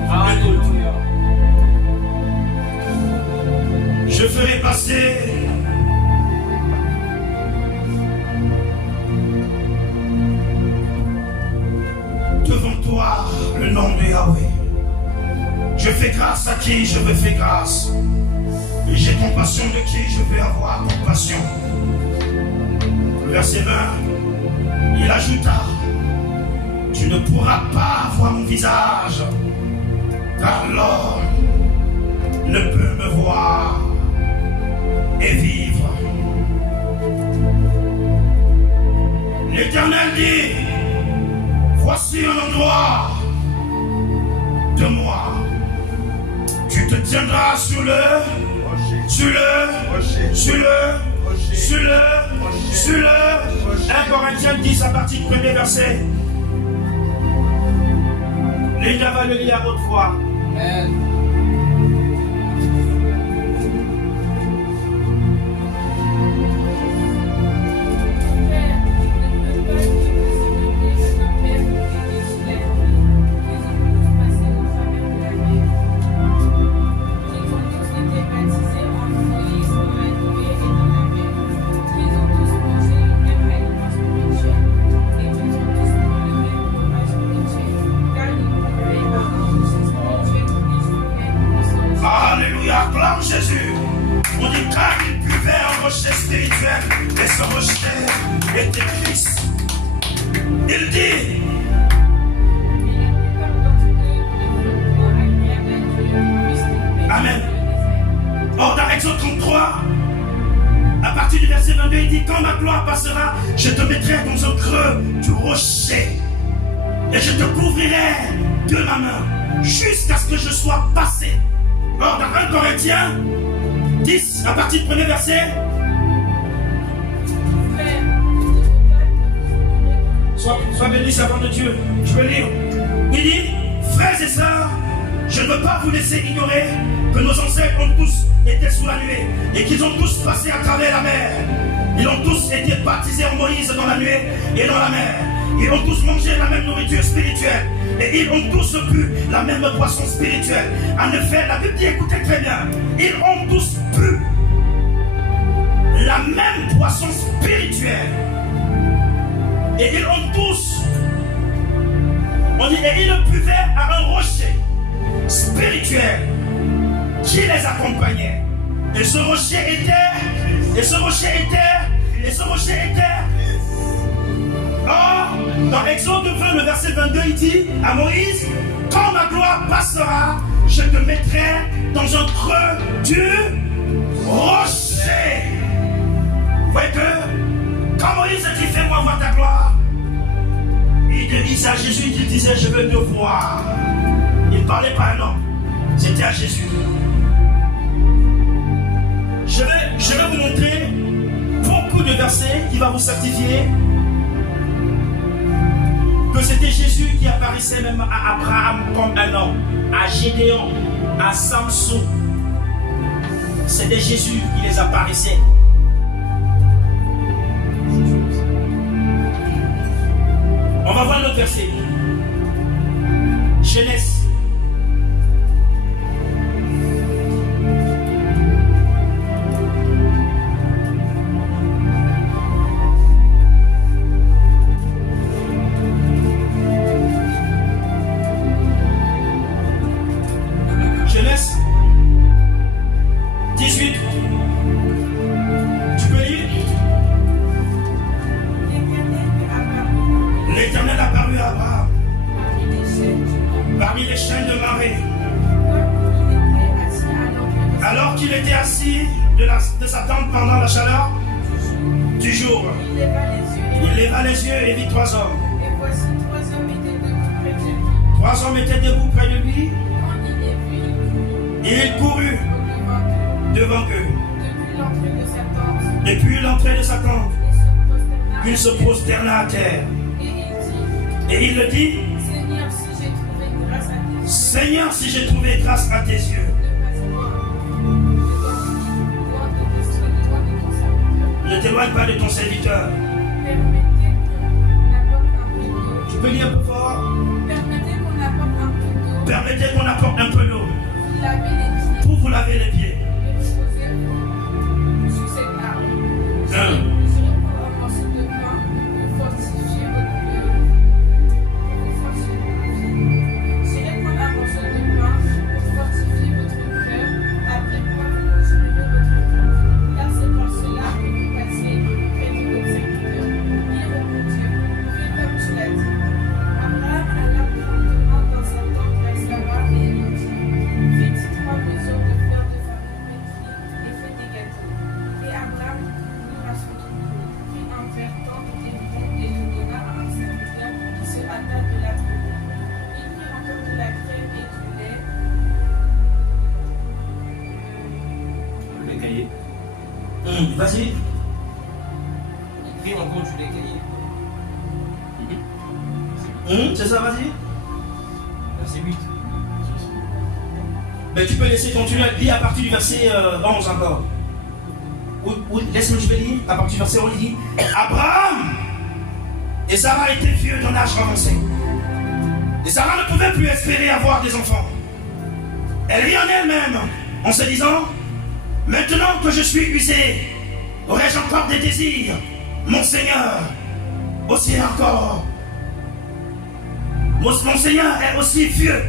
Alléluia. Je ferai passer devant toi le nom de Yahweh. Je fais grâce à qui je veux faire grâce. Et j'ai compassion de qui je vais avoir compassion. Verset 20, il ajouta, tu ne pourras pas voir mon visage, car l'homme ne peut me voir et vivre. L'Éternel dit, voici un endroit de moi. Tu te tiendras sur le 1 Corinthiens 10 à partir du premier verset. Linda va le lire à haute voix. Amen. Jésus, on dit car il buvait un rocher spirituel et ce rocher était Christ. Il dit Amen. Or dans Exode 33, à partir du verset 22, il dit quand ma gloire passera, je te mettrai dans un creux du rocher et je te couvrirai de ma main jusqu'à ce que je sois passé. Or, dans 1 Corinthiens 10, à partir du premier verset, sois béni, servant de Dieu. Je veux lire. Il dit, frères et sœurs, je ne veux pas vous laisser ignorer que nos ancêtres ont tous été sous la nuée et qu'ils ont tous passé à travers la mer. Ils ont tous été baptisés en Moïse dans la nuée et dans la mer. Ils ont tous mangé la même nourriture spirituelle et ils ont tous bu la même boisson spirituelle. En effet, la Bible dit, écoutez très bien, ils ont tous bu la même boisson spirituelle. Et ils ont tous, on dit, et ils buvaient à un rocher spirituel qui les accompagnait. Et ce rocher était. Or, dans Exode 20, le verset 22, il dit à Moïse, quand ma gloire passera, je te mettrai dans un creux du rocher. Vous voyez que, quand Moïse dit, fais-moi voir ta gloire, il disait à Jésus, il disait, je veux te voir. Il ne parlait pas à un homme, c'était à Jésus. Je vais vous montrer beaucoup de versets qui vont vous certifier que c'était Jésus qui apparaissait même à Abraham comme un homme, à Gédéon, à Samson. C'était Jésus qui les apparaissait. On va voir l'autre verset. Genèse. du jour. Il leva les yeux Il leva les yeux et vit 3 hommes. et voici 3 hommes étaient debout près de lui. 3 hommes étaient debout près de lui. Quand il les vit, Il courut au-devant d'eux, devant eux. depuis l'entrée de sa tente, Depuis l'entrée de sa tente, il se prosterna il se prosterna à terre. et il dit, Et il le dit, Seigneur, si j'ai trouvé grâce à tes yeux, Seigneur, si j'ai trouvé grâce à tes yeux, ne ne t'éloigne pas de ton serviteur. permettez qu'on apporte un peu d'eau. Tu peux lire un peu fort? Permettez qu'on apporte un peu d'eau. Permettez qu'on apporte un peu d'eau Vous lavez les pieds pour vous laver les pieds. et reposez sur cette arme. Un. Vous irez pour un morceau de pain pour fortifier votre cœur. J'irai prendre un morceau de pain pour fortifier votre cœur. Après quoi, vous construirez votre tente. Car c'est par cela que vous passez près de votre serviteur. Il répondit, fais comme tu l'as dit. Abraham alla promptement dans sa tente vers Sarah et lui dit, faites 3 mesures de fleurs de farine pétrie et faites des gâteaux. Et Abraham courut à son troupeau, prit un verre tente et le donna à un serviteur qui se hâta de la brûler. Il prit encore de la crème et du lait. Le cahier. Vas-y. Il prit encore du lait cahier. C'est ça, vas-y. Verset 8. Mais tu peux laisser continuer à lire à partir du verset 11 encore. Laisse-moi, je vais lire. À partir du verset 11, il dit, Abraham et Sarah étaient vieux d'un âge avancé. Et Sarah ne pouvait plus espérer avoir des enfants. Elle vit en elle-même en se disant, maintenant que je suis usé, aurais-je encore des désirs, mon Seigneur, aussi encore. Mon Seigneur est aussi vieux.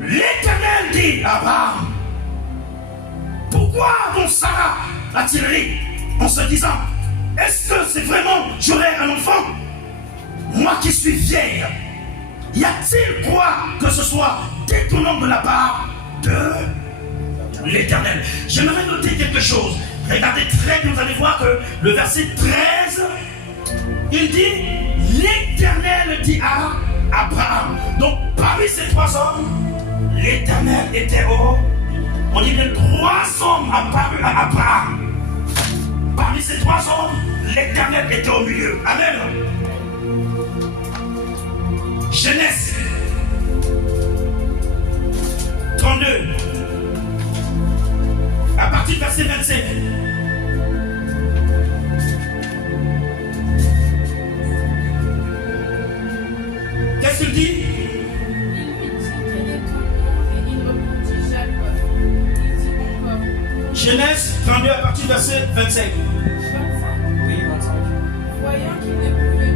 L'Éternel dit à Abraham, pourquoi donc Sarah a-t-il ri en se disant, est-ce que c'est vraiment j'aurai un enfant? Moi qui suis vieille, y a-t-il quoi que ce soit détonnant de la part de l'Éternel? J'aimerais noter quelque chose. Regardez très bien, vous allez voir que le verset 13, il dit, l'Éternel dit à Abraham. Donc parmi ces 3 hommes, l'Éternel était au... On dit que 3 hommes apparus à Abraham. Parmi ces 3 hommes, l'Éternel était au milieu. Amen. Genèse 32. À partir du verset 25. Qu'est-ce qu'il dit? Il lui dit, quel est ton nom? Et il répondit, Jacob. Il dit encore, Genèse 32 à partir du verset 25. 25. Oui, 25. Voyant qu'il ne pouvait le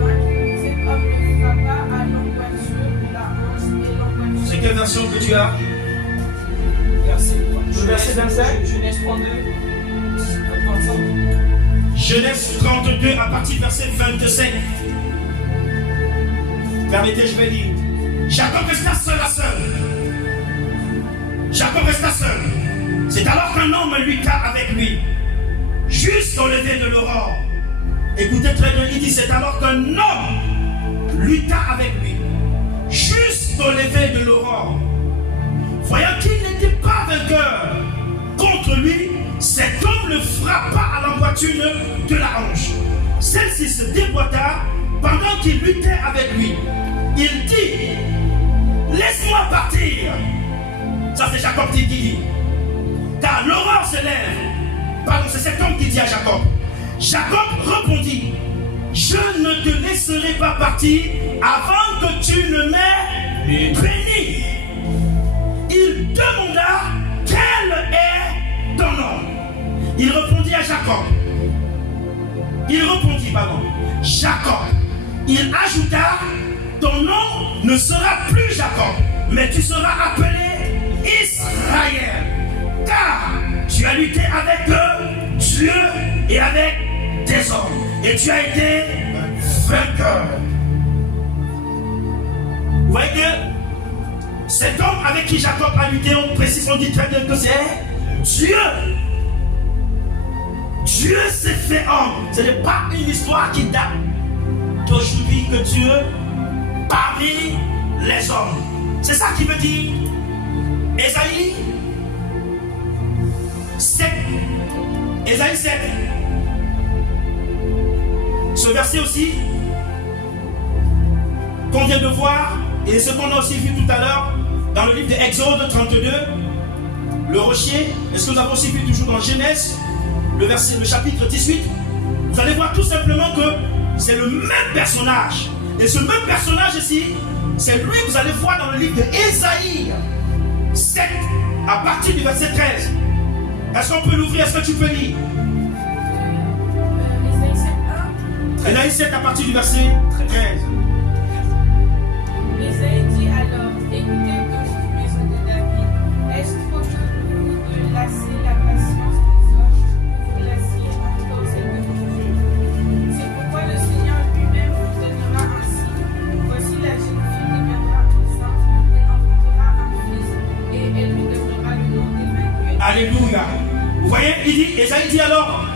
vaincre, cet homme le frappa à l'emboîture de la hanche et l'emboîture. C'est quelle version que tu as? Verset 25. Genèse 32. 25. Genèse 32 à partir du verset 25. Permettez, je vais lire. Jacob resta seul à seul. Jacob resta seul. C'est alors qu'un homme lutta avec lui, jusqu'au lever de l'aurore. Écoutez très bien, il dit, c'est alors qu'un homme lutta avec lui, jusqu'au lever de l'aurore. Voyant qu'il n'était pas vainqueur contre lui, cet homme le frappa à l'emboîture de la hanche. Celle-ci se déboîta pendant qu'il luttait avec lui. Il dit, laisse-moi partir. Ça c'est Jacob qui dit. Car l'aurore se lève. Pardon, c'est cet homme qui dit à Jacob. Jacob répondit, je ne te laisserai pas partir avant que tu ne m'aies béni. Il demanda, quel est ton nom? Il répondit à Jacob. Jacob. Il ajouta, ton nom ne sera plus Jacob, mais tu seras appelé Israël. Car tu as lutté avec Dieu et avec des hommes. Et tu as été vainqueur. Vous voyez que cet homme avec qui Jacob a lutté, on précise, on dit très bien que c'est Dieu. Dieu s'est fait homme. Ce n'est pas une histoire qui date d'aujourd'hui que Dieu parmi les hommes. C'est ça qui veut dire Ésaïe 7. Ésaïe 7. Ce verset aussi qu'on vient de voir et ce qu'on a aussi vu tout à l'heure dans le livre de Exode 32, le rocher, est-ce que nous avons aussi vu toujours dans Genèse, le chapitre 18, vous allez voir tout simplement que c'est le même personnage. Et ce même personnage ici, c'est lui que vous allez voir dans le livre de Ésaïe 7, à partir du verset 13. Est-ce qu'on peut l'ouvrir? Est-ce que tu peux lire? Ésaïe 7, 1. Ésaïe 7 à partir du verset 13. Ésaïe dit alors, écoutez donc, maison de David, est-ce trop peu pour vous de lasser la patience des hommes, que vous lassiez encore celle de mon Dieu? C'est pourquoi le Seigneur lui-même vous donnera un signe. Voici la jeune fille deviendra enceinte, elle enfantera un fils, et elle lui donnera le nom d'Emmanuel. Alléluia. Vous voyez, Ésaïe dit alors,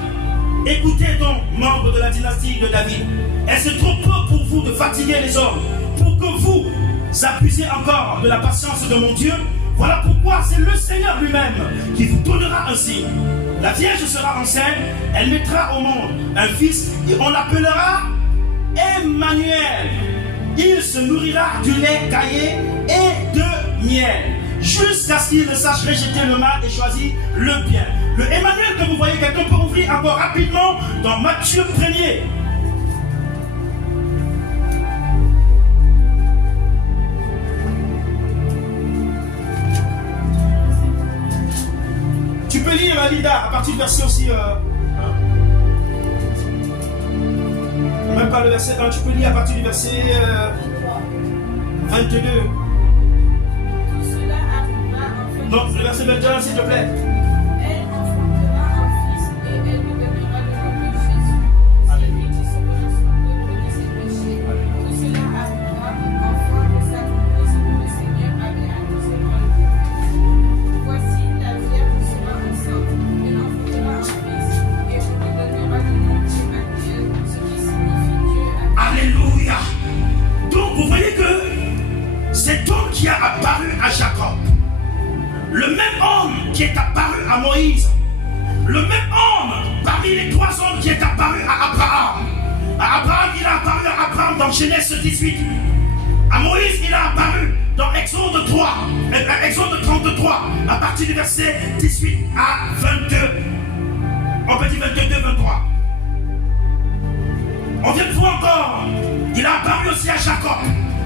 écoutez donc, membres de la dynastie de David, est-ce trop peu pour vous de fatiguer les hommes, pour que vous abusiez encore de la patience de mon Dieu? Voilà pourquoi c'est le Seigneur lui-même qui vous donnera un signe. La Vierge sera enceinte, elle mettra au monde un fils et on l'appellera Emmanuel. Il se nourrira du lait caillé et de miel, jusqu'à ce qu'il ne sache rejeter le mal et choisir le bien. Le Emmanuel que vous voyez, quelqu'un peut ouvrir encore rapidement dans Matthieu 1er. Tu peux lire Linda à partir du verset aussi. Même pas le verset 1, tu peux lire à partir du verset 22. Tout cela arrivera en fait. Non, le verset 21, s'il te plaît. Elle enfantera un fils et elle lui donnera le nom de Jésus. C'est lui qui sauvera son peuple de ses péchés. Tout cela arrivera enfin de s'accomplir ce que le Seigneur avait annoncé par le prophète. Voici, la Vierge sera enceinte, elle enfantera un fils et on lui donnera le nom d'Emmanuel, ce qui signifie Dieu avec. Alléluia. Donc vous voyez que cet homme qui a apparu à Jacob, le même homme qui est apparu à Moïse, le même homme parmi les trois hommes qui est apparu à Abraham. À Abraham, il a apparu à Abraham dans Genèse 18. À Moïse, il a apparu dans Exode 33, à partir du verset 18 à 22. On peut dire 22, 23. On vient de voir encore, il a apparu aussi à Jacob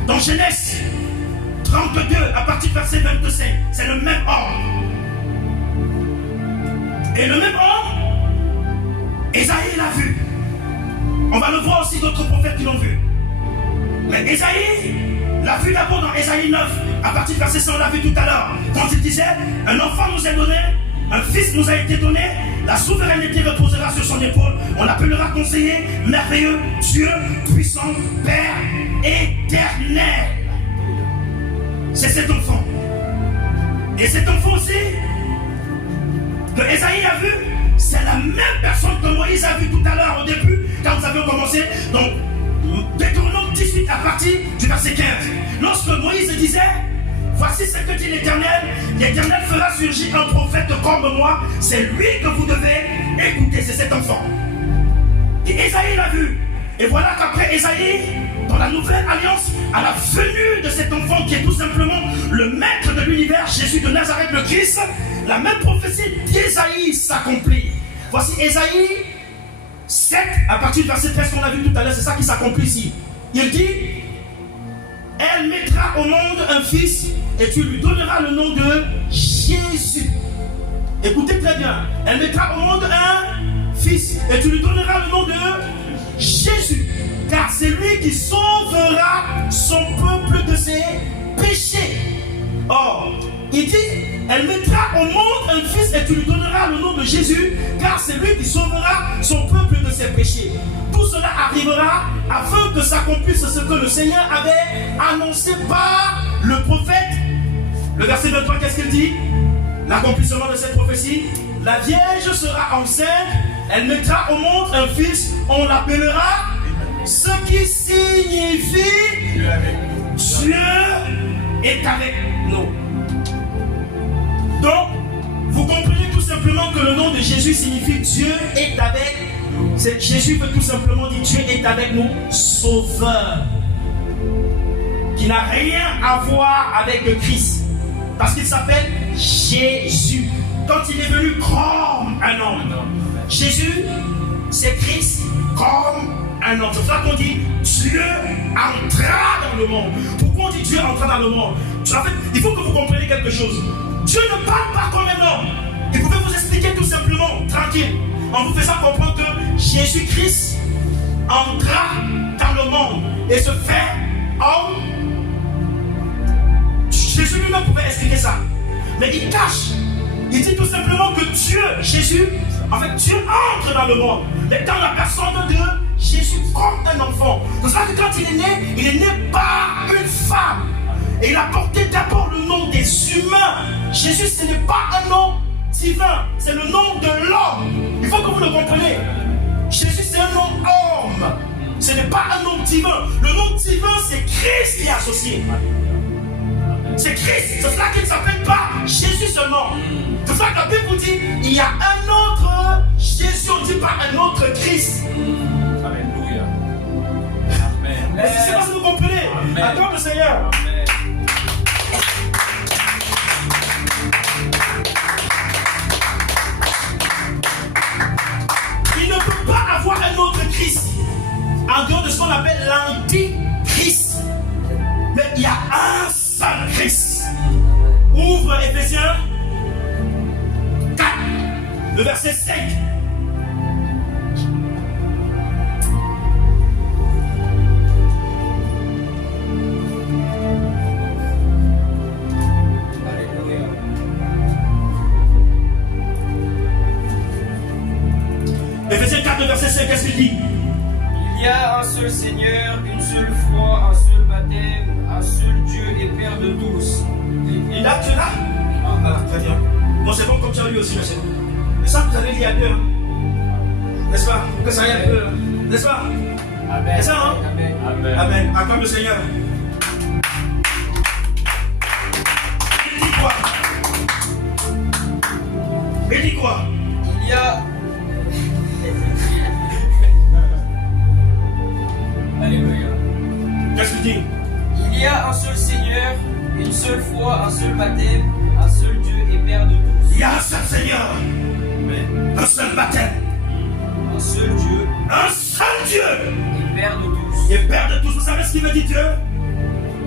dans Genèse 32 à partir du verset 25. C'est le même homme. Et le même homme, Ésaïe l'a vu. On va le voir aussi d'autres prophètes qui l'ont vu. Mais Ésaïe l'a vu d'abord dans Ésaïe 9, à partir du verset 100, on l'a vu tout à l'heure. Quand il disait, un enfant nous est donné, un fils nous a été donné, la souveraineté reposera sur son épaule. On l'appellera conseiller, merveilleux, Dieu, puissant, Père, éternel. C'est cet enfant. Et cet enfant aussi, que Ésaïe a vu, c'est la même personne que Moïse a vu tout à l'heure au début, quand nous avions commencé. Donc, Deutéronome 18 à partir du verset 15. Lorsque Moïse disait, voici ce que dit l'Éternel, l'Éternel fera surgir un prophète comme moi, c'est lui que vous devez écouter, c'est cet enfant. Et Ésaïe l'a vu. Et voilà qu'après Ésaïe, dans la nouvelle alliance, à la venue de cet enfant qui est tout simplement le maître de l'univers, Jésus de Nazareth, le Christ, la même prophétie d'Ésaïe s'accomplit. Voici Ésaïe 7, à partir du verset 13 qu'on a vu tout à l'heure, c'est ça qui s'accomplit ici. Il dit, elle mettra au monde un fils et tu lui donneras le nom de Jésus. Écoutez très bien, elle mettra au monde un fils et tu lui donneras le nom de Jésus, car c'est lui qui sauvera son peuple de ses péchés. Or, il dit, elle mettra au monde un fils et tu lui donneras le nom de Jésus, car c'est lui qui sauvera son peuple de ses péchés. Tout cela arrivera afin que s'accomplisse ce que le Seigneur avait annoncé par le prophète. Le verset 23, qu'est-ce qu'il dit? L'accomplissement de cette prophétie. La Vierge sera enceinte, elle mettra au monde un fils, on l'appellera, ce qui signifie Dieu avec nous. Dieu est avec nous. Donc, vous comprenez tout simplement que le nom de Jésus signifie Dieu est avec nous. Jésus veut tout simplement dire Dieu est avec nous, sauveur. Qui n'a rien à voir avec le Christ. Parce qu'il s'appelle Jésus. Quand il est venu comme un homme. Jésus, c'est Christ comme un homme. C'est pour ça qu'on dit Dieu entra dans le monde. Pourquoi on dit Dieu entra dans le monde? En fait, il faut que vous compreniez quelque chose. Dieu ne parle pas comme un homme. Il pouvait vous expliquer tout simplement, tranquille, en vous faisant comprendre que Jésus-Christ entra dans le monde et se fait homme. Jésus lui-même pouvait expliquer ça. Mais il cache. Il dit tout simplement que Dieu, Jésus, en fait, Dieu entre dans le monde. Mais dans la personne de Jésus comme un enfant. C'est pour ça que quand il est né par une femme. Et il a porté d'abord le nom des humains. Jésus, ce n'est pas un nom divin. C'est le nom de l'homme. Il faut que vous le compreniez. Jésus, c'est un nom homme. Ce n'est pas un nom divin. Le nom divin, c'est Christ qui est associé. C'est Christ. C'est pour ça qu'il ne s'appelle pas Jésus seulement. C'est pour ça que la Bible vous dit il y a un autre Jésus, on ne dit pas un autre Christ. Alléluia. Amen. Je ne sais pas si vous comprenez. Acclame le Seigneur. Amen. Il ne peut pas avoir un autre Christ en dehors de ce qu'on appelle l'antichrist. Mais il y a un seul Christ. Ouvre Éphésiens 4, le verset 5. Alléluia. Éphésiens 4, le verset 5, qu'est-ce qu'il dit? Il y a un seul Seigneur, une seule foi, un seul baptême, un seul Dieu et Père de tous. Et là, tu es là? Ah, très bien. Bon, c'est bon comme tu as lu aussi, mais c'est bon. Mais ça, vous allez lire à deux, hein? N'est-ce pas? Pour que ça aille un peu, hein? N'est-ce pas? Amen. C'est ça, hein? Amen. Amen. Amen. Acclame le Seigneur. Il dit quoi? Il dit quoi? Il y a. Alléluia. Qu'est-ce qu'il dit? Il y a un seul Seigneur, une seule foi, un seul baptême, un seul Dieu et Père de tous. Il y a un seul Seigneur, un seul baptême, Un seul Dieu un seul Dieu et Père de tous. et Père de tous. Vous savez ce qu'il veut dire Dieu?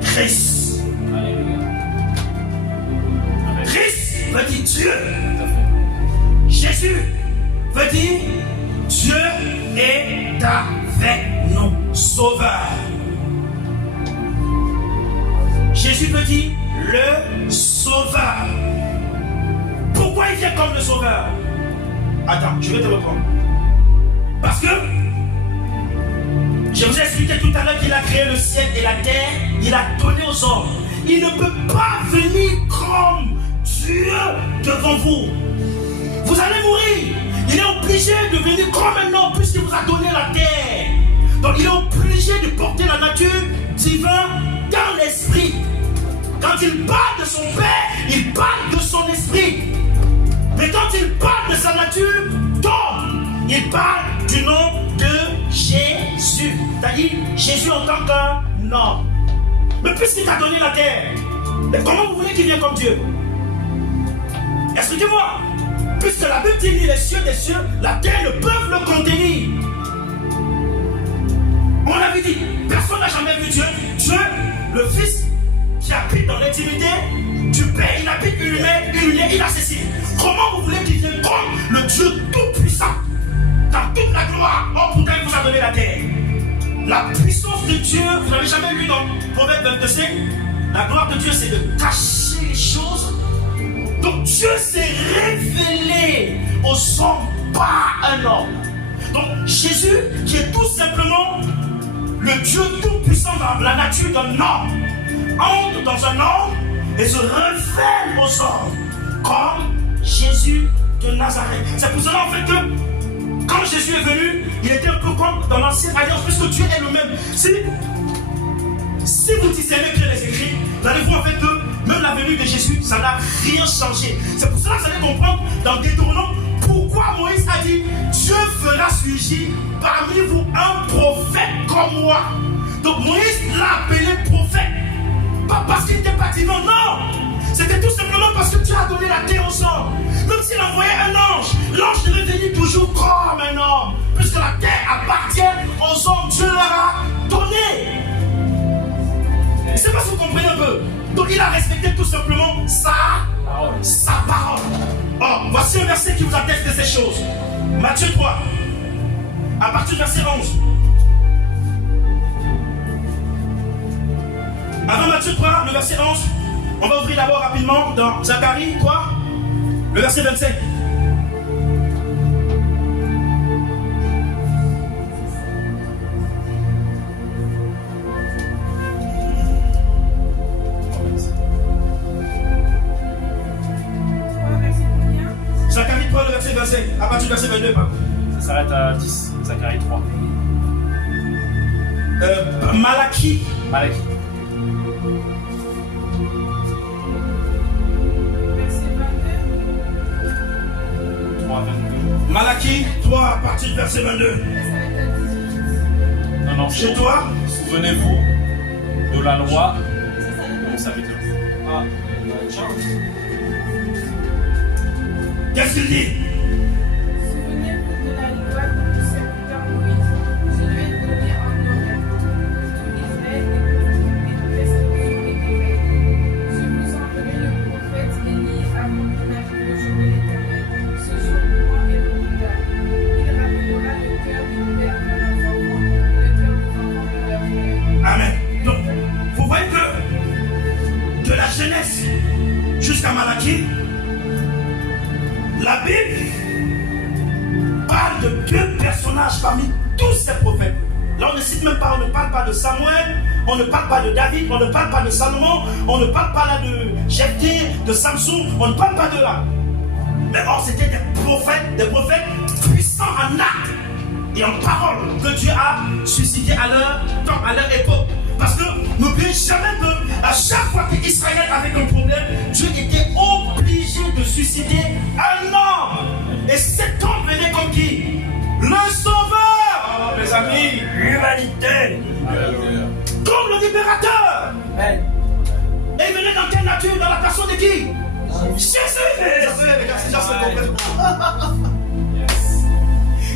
Christ. Alléluia. Christ veut dire Dieu. Tout à fait. Jésus veut dire Dieu est avec nous, Sauveur. Jésus veut dire le Sauveur. Pourquoi il vient comme le Sauveur? Attends, je vais te reprendre. Parce que je vous ai expliqué tout à l'heure qu'il a créé le ciel et la terre, il a donné aux hommes. Il ne peut pas venir comme Dieu devant vous. Vous allez mourir. Il est obligé de venir comme un homme puisqu'il vous a donné la terre. Donc il est obligé de porter la nature divine dans l'esprit. Quand il parle de son Père, il parle de son esprit. Mais quand il parle de sa nature d'homme, il parle du nom de Jésus. C'est-à-dire Jésus en tant qu'un homme. Mais puisqu'il t'a donné la terre, mais comment vous voulez qu'il vienne comme Dieu? Expliquez-moi. Puisque la Bible dit les cieux des cieux, la terre ne peuvent le contenir. On avait dit, personne n'a jamais vu Dieu. Dieu, le Fils, qui habite dans l'intimité du Père, il habite une inaccessible. Comment vous voulez qu'il vienne comme le Dieu tout-puissant, dans toute la gloire? Oh, pourtant il vous a donné la terre. La puissance de Dieu, vous n'avez jamais lu dans Proverbe 25, la gloire de Dieu, c'est de cacher les choses. Donc Dieu s'est révélé aux hommes par un homme. Donc Jésus, qui est tout simplement le Dieu tout-puissant dans la nature d'un homme, entre dans un homme et se révèle aux hommes comme Jésus de Nazareth. C'est pour cela en fait que quand Jésus est venu, il était un peu comme dans l'ancienne alliance, puisque Dieu est le même. Si vous discernez bien les écrits, vous allez voir en fait que même la venue de Jésus, ça n'a rien changé. C'est pour cela que vous allez comprendre dans Deutéronome pourquoi Moïse a dit Dieu fera surgir parmi vous un prophète comme moi. Donc Moïse l'a appelé prophète. Pas parce qu'il n'était pas divin, non. C'était tout simplement parce que Dieu a donné la terre aux hommes. Même s'il envoyait un ange, l'ange devait venir toujours comme un homme. Puisque la terre appartient aux hommes, Dieu leur a donné. Je ne sais pas si vous comprenez un peu. Donc il a respecté tout simplement sa parole. Oh, voici un verset qui vous atteste de ces choses. Matthieu 3, à partir du verset 11. Avant Matthieu 3, le verset 11, on va ouvrir d'abord rapidement dans Zacharie 3, le verset 27. Zacharie 3, le verset 27, à partir du verset 22. Ça s'arrête à 10, Zacharie 3. Malachie. 3, 22. Malachie 3, à partir du verset 22. Non, Chez toi, souvenez-vous de la loi de mon serviteur. qu'est-ce qu'il dit? Souvenez-vous de la loi de mon serviteur Moïse. Je lui ai donné en Horeb. Tout Israël écoute et éveille. Je vous enverrai le prophète Élie avant qu'il n'arrive le jour de l'Éternel. Ce jour grand et redoutable. Il rappellera le cœur des pères vers leurs enfants et le cœur des enfants vers leurs frères. Amen. Donc, vous voyez que de la Genèse jusqu'à Malachie, la Bible parle de deux personnages parmi tous ces prophètes. Là, on ne cite même pas, on ne parle pas de Samuel, on ne parle pas de David, on ne parle pas de Salomon, on ne parle pas là de Jephthé, de Samson, on ne parle pas de là. Mais or, c'était des prophètes puissants en actes et en parole que Dieu a suscité à leur temps, à leur époque. Parce que n'oubliez jamais qu'à chaque fois qu'Israël avait un problème, Dieu était obligé de susciter un homme. Et cet homme venait comme qui? Le Sauveur. Oh, mes amis, l'humanité. Comme le libérateur. Et il venait dans quelle nature? Dans la personne de qui? Jésus.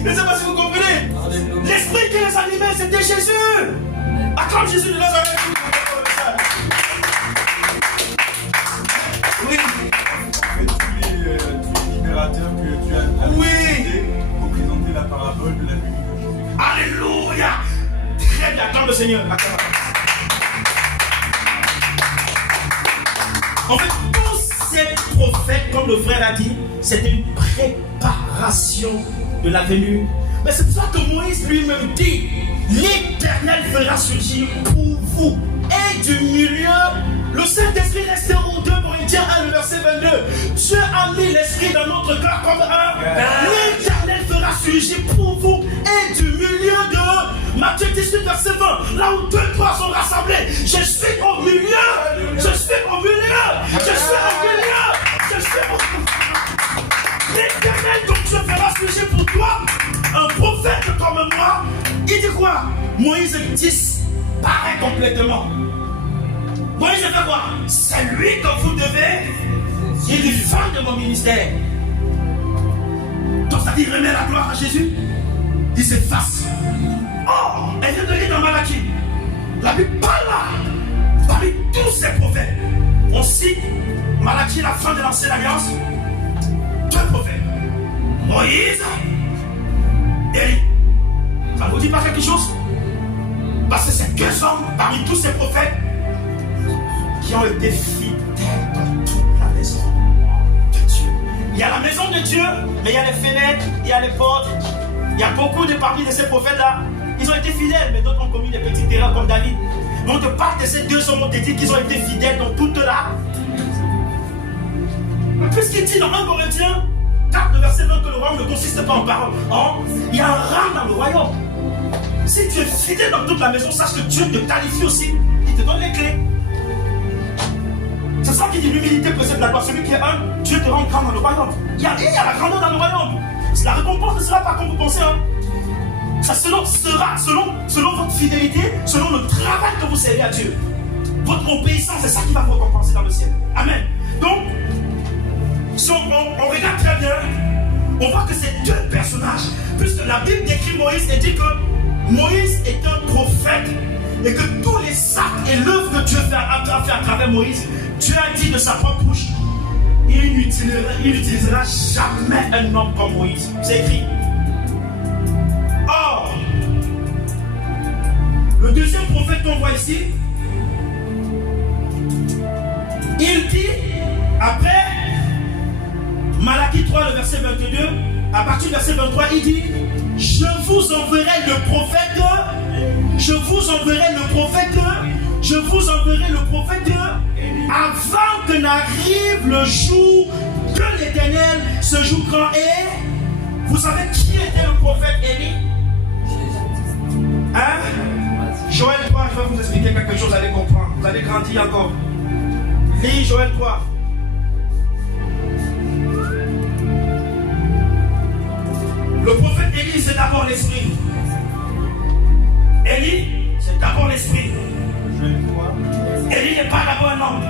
Je ne sais pas si vous comprenez. L'esprit qui les animait, c'était Jésus. Acclame Jésus de Nazareth. Oui. Tous les libérateurs que tu as Oui. pour présenter la parabole de la venue de Jésus. Alléluia. Très bien, acclame le Seigneur. Acclame. En fait, tous ces prophètes, comme le frère a dit, c'était une préparation de la venue. Mais c'est pour ça que Moïse lui-même dit, l'Éternel fera surgir pour vous. Et du milieu, le Saint-Esprit restait au 2 Corinthiens 1, le verset 22. Dieu a mis l'Esprit dans notre cœur comme un. L'Éternel fera surgir pour vous. Et du milieu de Matthieu 18, verset 20, là où 2, 3 sont rassemblés, je suis au milieu. Je suis au milieu. Je suis au milieu. Je suis au milieu. L'Éternel, donc Dieu fera surgir pour toi un prophète comme moi. Il dit quoi? Moïse disparaît complètement. Moïse fait quoi? C'est lui que vous devez. Il dit fin de mon ministère. Donc ça dit remet la gloire à Jésus. Il s'efface. Oh, elle vient de lire dans Malachie. La Bible parle là. Parmi tous ces prophètes, on cite Malachie, la fin de l'ancienne alliance. Deux prophètes, Moïse et Élie. Ça ne vous dit pas quelque chose? Parce que c'est deux hommes parmi tous ces prophètes qui ont été fidèles dans toute la maison de Dieu. Il y a la maison de Dieu, mais il y a les fenêtres, il y a les portes. Il y a beaucoup de parmi de ces prophètes-là. Ils ont été fidèles, mais d'autres ont commis des petites erreurs comme David. Mais on te parle de ces deux hommes, on te dit qu'ils ont été fidèles dans toute la. Puisqu'il dit dans 1 Corinthiens, 4, le verset 20, que le royaume ne consiste pas en parole. Il y a un rang dans le royaume. Si tu es fidèle dans toute la maison, sache que Dieu te qualifie aussi. Il te donne les clés. C'est ça qui dit l'humilité précède la gloire. Celui qui est humble, Dieu te rend grand dans le royaume. Il y a la grandeur dans le royaume. La récompense ne sera pas comme vous pensez. Ça sera selon votre fidélité, selon le travail que vous servez à Dieu. Votre obéissance, c'est ça qui va vous récompenser dans le ciel. Amen. Donc, si on regarde très bien, on voit que ces deux personnages, puisque la Bible décrit Moïse et dit que Moïse est un prophète et que tous les actes et l'œuvre que Dieu a fait à travers Moïse, Dieu a dit de sa propre bouche, il n'utilisera jamais un homme comme Moïse. C'est écrit. Or, le deuxième prophète qu'on voit ici, il dit, après Malachie 3, le verset 22, à partir du verset 23, il dit, je vous enverrai le prophète, avant que n'arrive le jour de l'Éternel, ce jour grand. Et vous savez qui était le prophète Élie? Joël 3, je vais vous expliquer quelque chose, vous allez comprendre, vous allez grandir encore. Lis Joël 3. Le prophète Élie, c'est d'abord l'esprit. Élie, c'est d'abord l'esprit. Élie n'est pas d'abord un homme.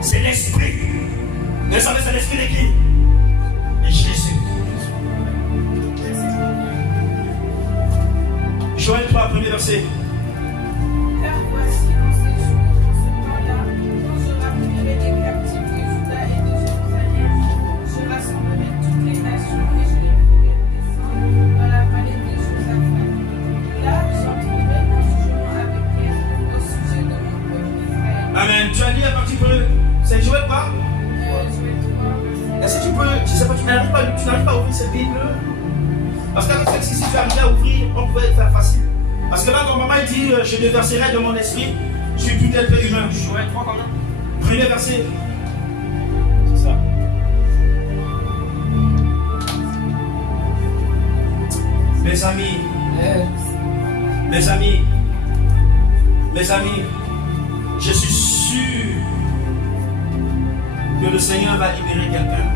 C'est l'esprit. Vous savez, c'est l'esprit de qui? De Jésus. Joël 3, premier verset. Car voici en ces jours, en ce temps-là, quand je rassemblerai les captifs de Juda et de Jérusalem, je rassemblerai toutes les nations et je les ferai descendre dans la vallée de Josaphat. Là, j'entrerai en jugement avec elle au sujet de mon peuple Israël. Amen. Tu as dit à partir de... C'est Joël quoi? Joël 3, Est-ce que tu peux... Je sais pas, tu n'arrives pas à ouvrir cette Bible? Parce qu'avec celle-ci, si tu arrives à ouvrir, on pouvait faire facile. Parce que là, quand maman dit je déverserai de mon esprit sur tout être humain. Joël 3 combien? Premier verset. C'est ça. Mes amis, je suis sûr que le Seigneur va libérer quelqu'un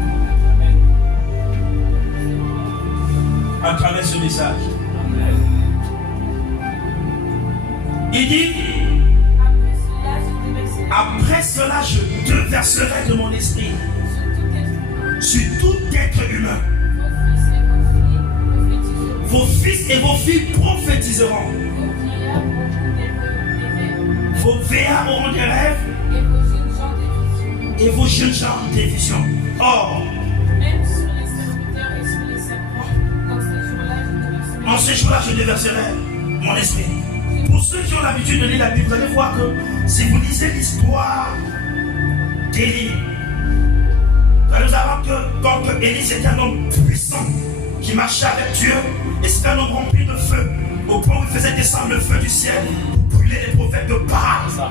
à travers ce message. Il dit, après cela, je déverserai de mon esprit sur tout être humain. Vos fils et vos filles prophétiseront. Vos vieillards auront des rêves. Et vos jeunes gens des visions. Or, même sur les serviteurs et sur les serpents, dans ces jours-là, je déverserai mon esprit. Pour ceux qui ont l'habitude de lire la Bible, vous allez voir que si vous lisez l'histoire d'Élie, vous allez savoir que quand Élie c'était un homme puissant qui marchait avec Dieu, et c'était un homme rempli de feu, au point où il faisait descendre le feu du ciel pour brûler les prophètes de Baal.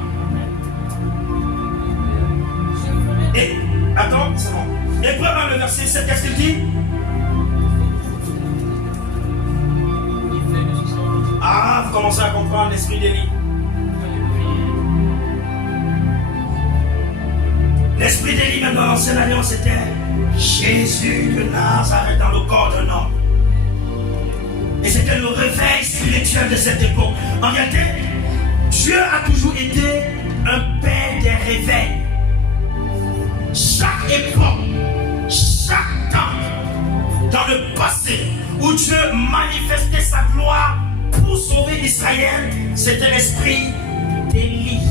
Et, attends, c'est bon. Hébreux 1, le verset 7, qu'est-ce qu'il dit? Ah, vous commencez à comprendre l'esprit d'Élie. L'esprit d'Élie, même dans l'ancienne alliance, c'était Jésus de Nazareth dans le corps d'un homme. Et c'était le réveil spirituel de cette époque. En réalité, Dieu a toujours été un père des réveils. Chaque époque, chaque temps, dans le passé, où Dieu manifestait sa gloire pour sauver Israël, c'était l'esprit d'Élie.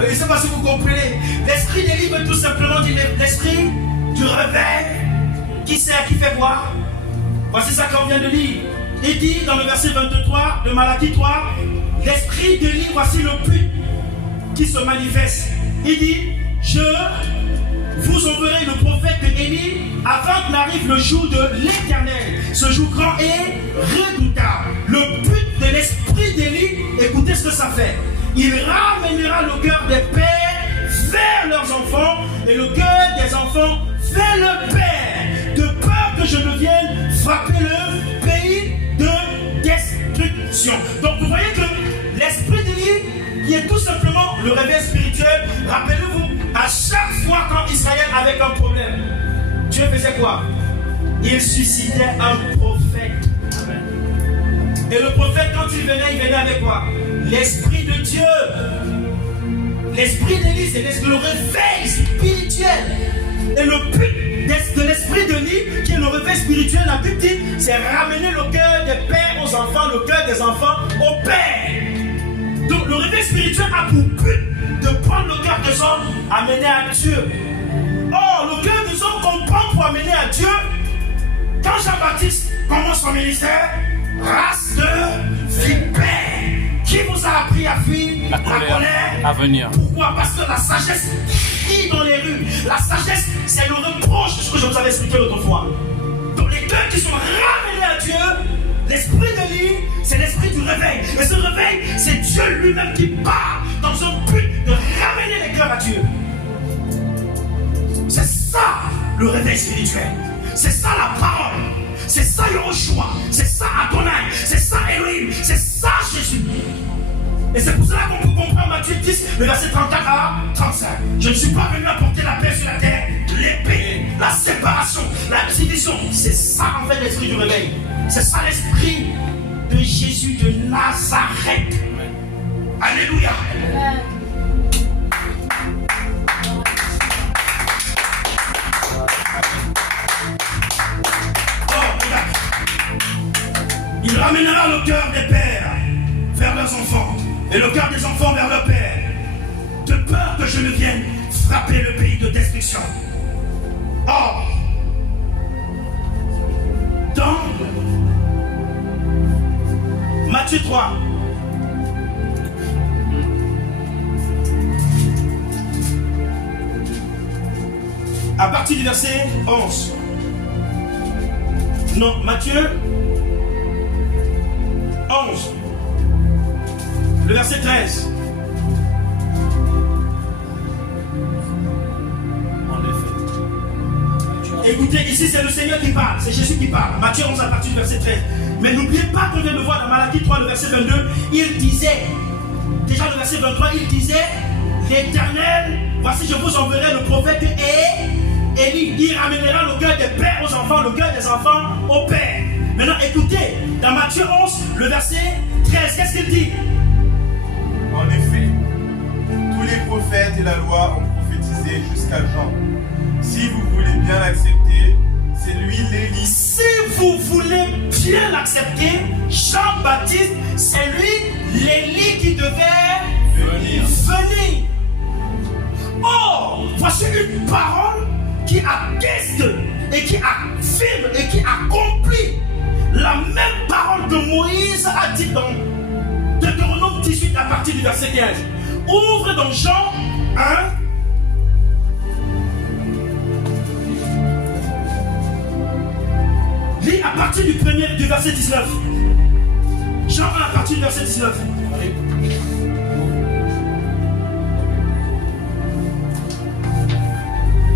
Je ne sais pas si vous comprenez. L'esprit d'Élie veut tout simplement dire l'esprit du réveil. Qui sert, qui fait voir. Voici ça qu'on vient de lire. Il dit dans le verset 23 de Malachie 3, l'esprit d'Élie, voici le but qui se manifeste. Il dit, je vous enverrai le prophète d'Élie avant que n'arrive le jour de l'Éternel. Ce jour grand et redoutable. Le but de l'esprit d'Élie, écoutez ce que ça fait. Il ramènera le cœur des pères vers leurs enfants et le cœur des enfants vers le Père, de peur que je ne vienne frapper le pays de destruction. Donc vous voyez que l'esprit d'Élie, qui est tout simplement le réveil spirituel, rappelez-vous, à chaque fois quand Israël avait un problème, Dieu faisait quoi? Il suscitait un prophète. Et le prophète, quand il venait avec quoi? L'esprit de Dieu. L'esprit d'Élie, c'est le réveil spirituel. Et le but de l'esprit d'Élie, qui est le réveil spirituel, la Bible dit, c'est ramener le cœur des pères aux enfants, le cœur des enfants au père. Donc le réveil spirituel a pour but de prendre le cœur des hommes, amener à Dieu. Or, le cœur des hommes qu'on prend pour amener à Dieu, quand Jean-Baptiste commence son ministère, race de vipères. Qui vous a appris à fuir la colère à venir? Pourquoi? Parce que la sagesse crie dans les rues. La sagesse, c'est le reproche de ce que je vous avais expliqué l'autre fois. Donc les cœurs qui sont ramenés à Dieu, l'esprit de l'île, c'est l'esprit du réveil. Et ce réveil, c'est Dieu lui-même qui part dans un but de ramener les cœurs à Dieu. C'est ça le réveil spirituel. C'est ça la parole. C'est ça Yehoshua. C'est ça Adonai. C'est ça Elohim. C'est ça Jésus. Et c'est pour cela qu'on peut comprendre Matthieu 10, le verset 34 à 35. Je ne suis pas venu apporter la paix sur la terre, l'épée, la séparation, la division. C'est ça en fait l'esprit du réveil. C'est ça l'esprit de Jésus de Nazareth. Alléluia. Il ramènera le cœur des pères vers leurs enfants et le cœur des enfants vers leur père, de peur que je ne vienne frapper le pays de destruction. Or, dans Matthieu 3, à partir du verset 11, non, Matthieu 11, le verset 13. Écoutez, ici c'est le Seigneur qui parle, c'est Jésus qui parle. Matthieu 11 à partir du verset 13. Mais n'oubliez pas qu'on vient de voir dans Malachie 3, le verset 22, il disait, déjà le verset 23, il disait, l'Éternel, voici je vous enverrai le prophète et Élie, il ramènera le cœur des pères aux enfants, le cœur des enfants aux pères. Maintenant écoutez, dans Matthieu 11, le verset 13, qu'est-ce qu'il dit? En effet, tous les prophètes et la loi ont prophétisé jusqu'à Jean. Si vous voulez bien l'accepter, c'est lui l'Élie. Si vous voulez bien l'accepter, Jean-Baptiste, c'est lui l'Élie qui devait venir. Or, voici une parole qui atteste et qui affirme et qui accomplit la même parole que Moïse a dit dans Deutéronome 18 à partir du verset 15. Ouvre dans Jean 1. Lis à partir du verset 19. Jean 1 à partir du verset 19.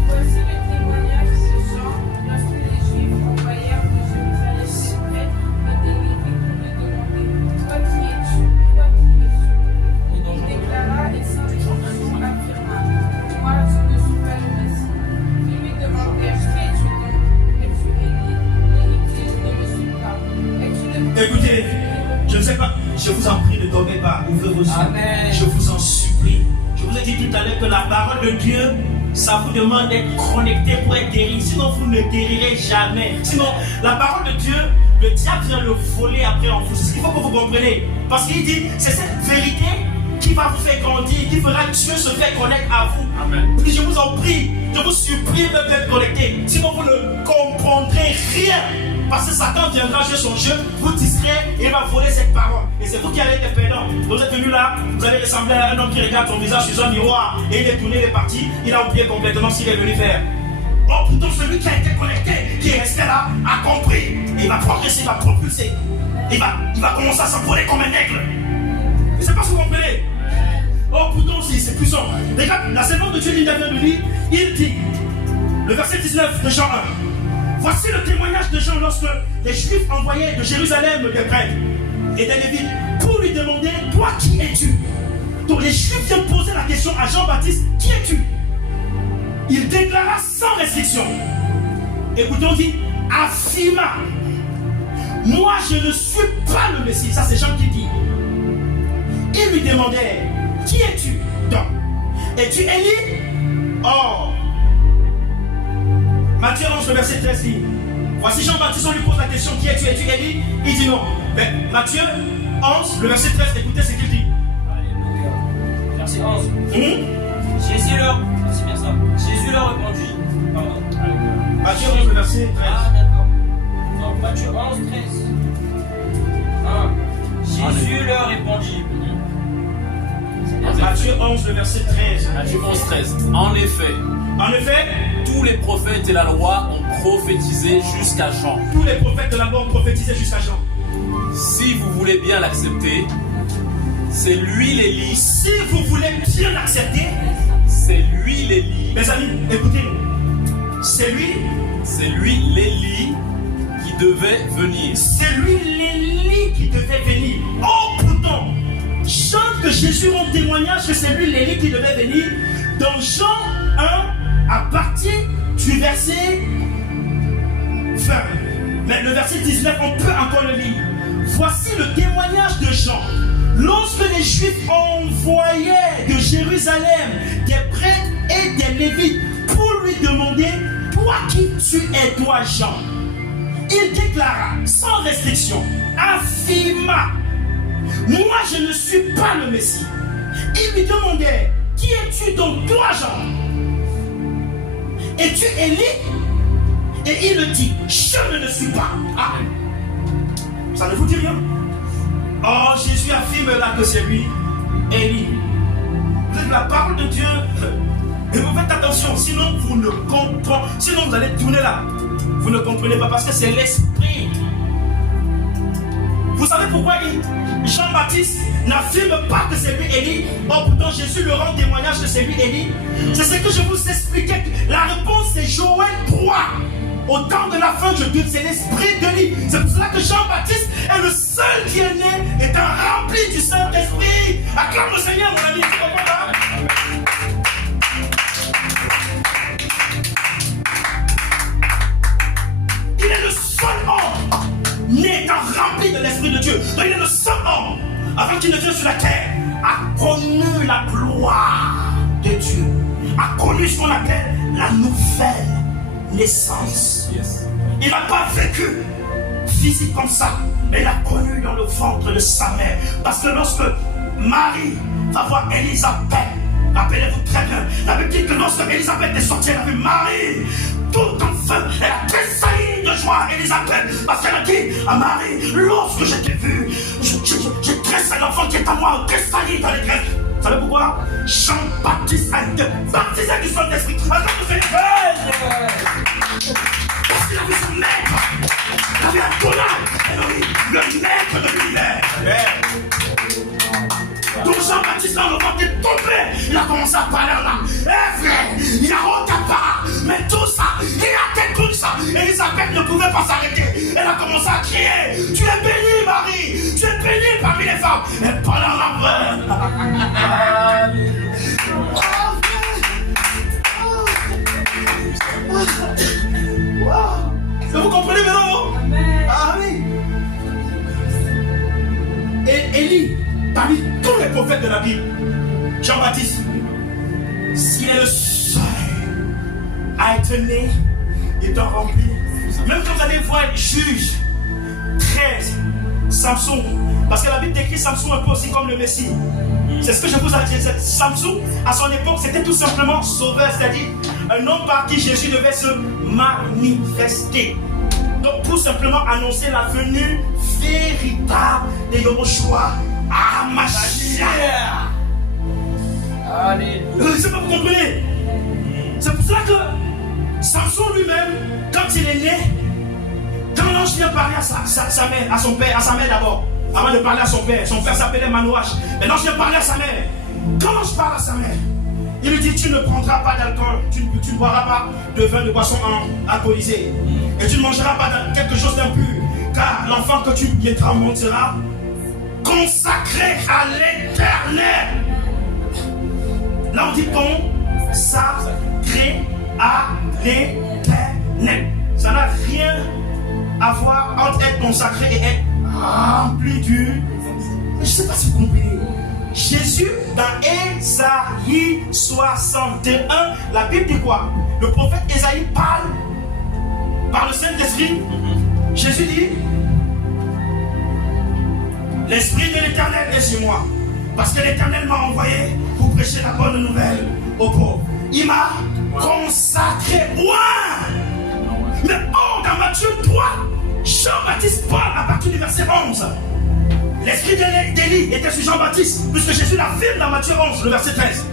Voici le témoignage de Jean lorsque les Juifs envoyèrent de Jérusalem des prêtres et des Lévites pour lui demander: Toi qui es-tu? Toi qui es-tu? Il déclara et sans réflexion affirma: Moi, je ne suis pas le Messie. Ils lui demandèrent: Qui es-tu donc? Es-tu Élie? Et il dit: Je ne le suis pas. Es-tu le Écoutez, je ne sais pas, je vous en prie, ne dormez pas, ouvrez vos yeux. Amen. Je vous en supplie. Je vous ai dit tout à l'heure que la parole de Dieu, ça vous demande d'être connecté pour être guéri. Sinon, vous ne guérirez jamais. Sinon, la parole de Dieu, le diable vient le voler après en vous. C'est ce qu'il faut que vous compreniez. Parce qu'il dit, c'est cette vérité qui va vous faire grandir, qui fera que Dieu se fait connaître à vous. Amen. Puis je vous en prie, je vous supplie même d'être connecté. Sinon, vous ne comprendrez rien. Parce que Satan viendra jouer son jeu, vous distraire et il va voler cette parole. Et c'est vous qui allez être perdant. Vous êtes venu là, vous allez ressembler à un homme qui regarde son visage sur un miroir et il est tourné, il est parti, il a oublié complètement ce qu'il est venu faire. Or, pourtant, celui qui a été connecté, qui est resté là, a compris. Et il va progresser, il va propulser. Il va commencer à s'envoler comme un aigle. Je ne sais pas si vous comprenez. Oh pourtant c'est puissant. Regarde, la servante de Dieu Linda vient de lire, il dit, le verset 19 de Jean 1. Voici le témoignage de Jean lorsque les Juifs envoyaient de Jérusalem des prêtres et des Lévites pour lui demander, toi qui es-tu? Donc les Juifs viennent poser la question à Jean-Baptiste, qui es-tu? Il déclara sans restriction. Écoutez, on dit, affirma, moi je ne suis pas le Messie. Ça c'est Jean qui dit. Il lui demandait, qui es-tu? Donc, es-tu Élie? Oh, Matthieu 11, le verset 13 dit, voici Jean-Baptiste, on lui pose la question, qui es-tu? Es-tu Élie? Il dit non. Mais Matthieu 11, le verset 13, écoutez ce qu'il dit. Alléluia. Verset 11. Jésus leur répondit. Pardon. Matthieu 11, le verset 13. Ah, d'accord. Donc, Matthieu 11, 13. Jésus leur répondit. Matthieu 11, le verset 13. Matthieu 11, 13. En effet, tous les prophètes et la loi ont prophétisé jusqu'à Jean. Tous les prophètes de la loi ont prophétisé jusqu'à Jean. Si vous voulez bien l'accepter, c'est lui l'Élie. Si vous voulez bien l'accepter, c'est lui l'Élie. mes amis, écoutez-nous. C'est lui l'Élie qui devait venir. C'est lui l'Élie qui devait venir. Oh pourtant, Jean que Jésus rend témoignage que c'est lui l'Élie qui devait venir. Dans Jean 1, à partir du verset 20. Mais le verset 19, on peut encore le lire. Voici le témoignage de Jean. Lorsque les Juifs envoyaient de Jérusalem des prêtres et des Lévites pour lui demander, toi qui tu es, toi Jean, il déclara sans restriction, affirma, moi je ne suis pas le Messie. Il lui demandait, qui es-tu donc toi Jean? Es-tu Élie? Et il le dit, je ne le suis pas. Ah, ça ne vous dit rien? Oh, Jésus affirme là que c'est lui, Élie. Vous êtes la parole de Dieu. Et vous faites attention, sinon vous ne comprenez, sinon vous allez tourner là. Vous ne comprenez pas parce que c'est l'esprit. Vous savez pourquoi Jean-Baptiste n'affirme pas que c'est lui Élie? Oh, pourtant Jésus le rend témoignage que c'est lui Élie. C'est ce que je vous expliquais. La réponse c'est Joël 3. Au temps de la fin, je dis, c'est l'esprit d'Élie. C'est pour cela que Jean-Baptiste est le seul qui est né, étant rempli du Saint-Esprit. Acclame le Seigneur, mon ami. Tu comprends là? Il est le seul homme né étant rempli de l'Esprit de Dieu. Donc il est le seul homme, avant qu'il ne vienne sur la terre, a connu la gloire de Dieu, a connu ce qu'on appelle la nouvelle naissance. Yes. Il n'a pas vécu physique comme ça, mais il a connu dans le ventre de sa mère. Parce que lorsque Marie va voir Élisabeth, rappelez-vous très bien, la Bible dit que lorsque Élisabeth est sortie, elle a vu Marie tout en feu, elle a tressailli de joie, Élisabeth, parce qu'elle a dit à Marie, lorsque je t'ai vu, j'ai tressailli, l'enfant qui est à moi, tressailli dans les graisses. Vous savez pourquoi? Jean-Baptiste a été baptisé du Saint-Esprit. Parce qu'il a vu son maître. Il avait un tonal. Le maître de l'univers. Donc Jean-Baptiste, dans le ventre, est tombé. Il a commencé à parler en langue. Frère, il a retapé. Mais tout ça, il a fait tout ça. Élisabeth ne pouvait pas s'arrêter. Elle a commencé à crier. Tu es bénie, Marie. Tu es bénie parmi les femmes. Elle parlait en langue. Vous comprenez maintenant? Ah oui. Et Élie, parmi tous les prophètes de la Bible, Jean-Baptiste, s'il est le seul à être né étant rempli, même quand vous allez voir Juge 13, Samson, parce que la Bible décrit Samson un peu aussi comme le Messie. C'est ce que je vous ai dit. Samson, à son époque, c'était tout simplement sauveur, c'est-à-dire un homme par qui Jésus devait se manifester. Donc, pour simplement annoncer la venue véritable de Yahushua à Mashiach. Alléluia. C'est pas vous comprenez. C'est pour cela que Samson lui-même, quand il est né, quand l'ange vient parler à sa mère, à son père, à sa mère d'abord, avant de parler à son père s'appelait Manoach. Mais l'ange vient parler à sa mère. Quand je parle à sa mère, il lui dit, tu ne prendras pas d'alcool, tu ne boiras pas de vin, de boisson alcoolisée. Et tu ne mangeras pas de quelque chose d'impur. Car l'enfant que tu mettras montera consacré à l'Éternel. Là on dit consacré à l'Éternel. Ça n'a rien à voir entre être consacré et être rempli du... Je ne sais pas si vous comprenez. Jésus, dans Ésaïe 61, la Bible dit quoi? Le prophète Ésaïe parle par le Saint-Esprit. Jésus dit, l'Esprit de l'Éternel est sur moi, parce que l'Éternel m'a envoyé pour prêcher la bonne nouvelle aux pauvres. Il m'a consacré. Mais dans Matthieu 3, Jean-Baptiste parle à partir du verset 11. L'esprit d'Élie était sur Jean-Baptiste, puisque Jésus l'affirme dans Matthieu 11, le verset 13.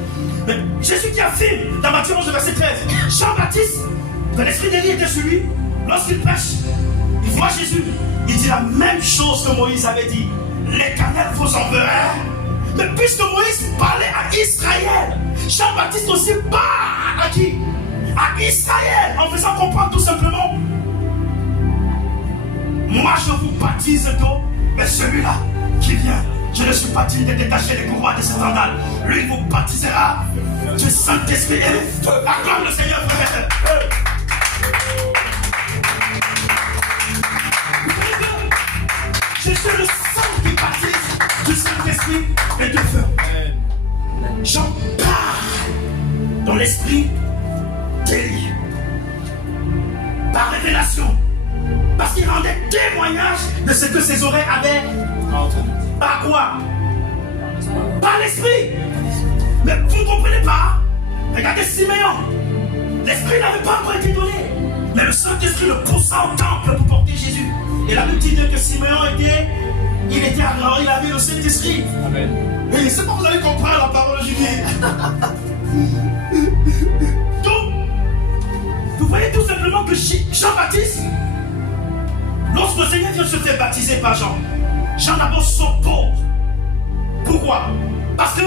Mais Jésus qui affirme dans Matthieu 11, le verset 13, Jean-Baptiste, que l'esprit d'Élie était sur lui, lorsqu'il prêche, il voit Jésus, il dit la même chose que Moïse avait dit. L'Éternel vous enverra. Mais puisque Moïse parlait à Israël, Jean-Baptiste aussi parle à qui? À Israël, en faisant comprendre tout simplement, moi je vous baptise d'eau, mais celui-là qui vient, je ne suis pas digne de détacher les courroies de ses sandales. Lui, il vous baptisera du Saint-Esprit et de feu. Acclame le Seigneur, frère. Je suis le sang qui baptise du Saint-Esprit et de feu. J'en parle dans l'esprit d'Élie, par révélation, parce qu'il rendait témoignage de ce que ses oreilles avaient. Par quoi? Par l'esprit. Mais vous ne comprenez pas? Regardez Siméon. L'esprit n'avait pas encore été donné, mais le Saint-Esprit le poussa au temple pour porter Jésus. Et la Bible dit que Siméon il avait le Saint-Esprit. Amen. Et c'est pas que vous allez comprendre la parole de Julien. Donc, vous voyez tout simplement que Jean-Baptiste, lorsque le Seigneur vient se faire baptiser par Jean, Jean d'abord s'oppose. Pourquoi? Parce que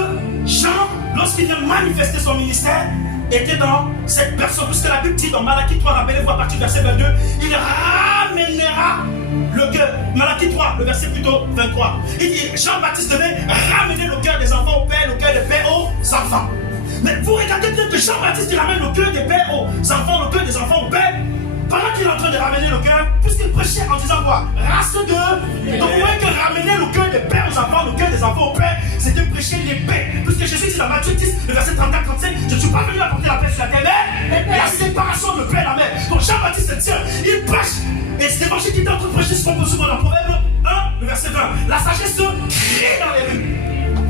Jean, lorsqu'il vient manifester son ministère, était dans cette personne, puisque la Bible dit dans Malachie 3, rappelez-vous à partir du verset 22, il ramènera le cœur. Malachie 3, le verset plutôt 23. Il dit, Jean-Baptiste devait ramener le cœur des enfants au Père, le cœur des pères aux enfants. Mais vous regardez bien que Jean-Baptiste il ramène le cœur des pères aux enfants, le cœur des enfants au Père. Pendant qu'il est en train de ramener le cœur, puisqu'il prêchait en disant quoi? Race de... Donc vous voyez que ramener le cœur des pères aux enfants, le cœur des enfants au Père, c'était prêcher les paix. Puisque Jésus dit dans Matthieu 10, le verset 34-35, je ne suis pas venu apporter la paix sur la terre, mais la séparation de père et la mère. Donc Jean-Baptiste se tient, il prêche. Et cet évangile qui est en train de prêcher, ce qu'on peut souvent dans Proverbe 1, le verset 20. La sagesse se crie dans les rues.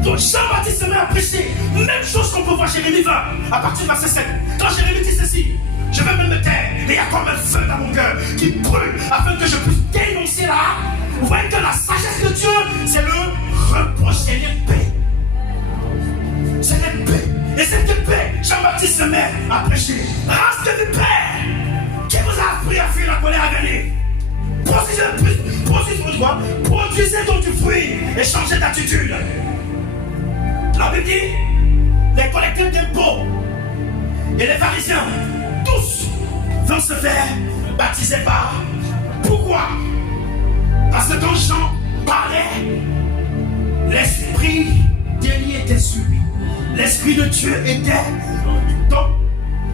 Donc Jean-Baptiste se met à prêcher. Même chose qu'on peut voir chez Jérémie 20, à partir du verset 7. Quand Jérémie dit ceci, je vais même me taire, mais il y a comme un feu dans mon cœur qui brûle afin que je puisse dénoncer là. Vous voyez que la sagesse de Dieu, c'est le reproche, c'est l'épée. C'est l'épée. Et cette épée, Jean-Baptiste se met à prêcher. Race de père, qui vous a appris à fuir la colère à venir? Produisez donc du fruit et changez d'attitude. La Bible dit, les collecteurs d'impôts et les pharisiens, tous vont se faire baptiser par. Pourquoi? Parce que quand Jean parlait, l'esprit d'Élie était sur lui. L'esprit de Dieu était. Donc,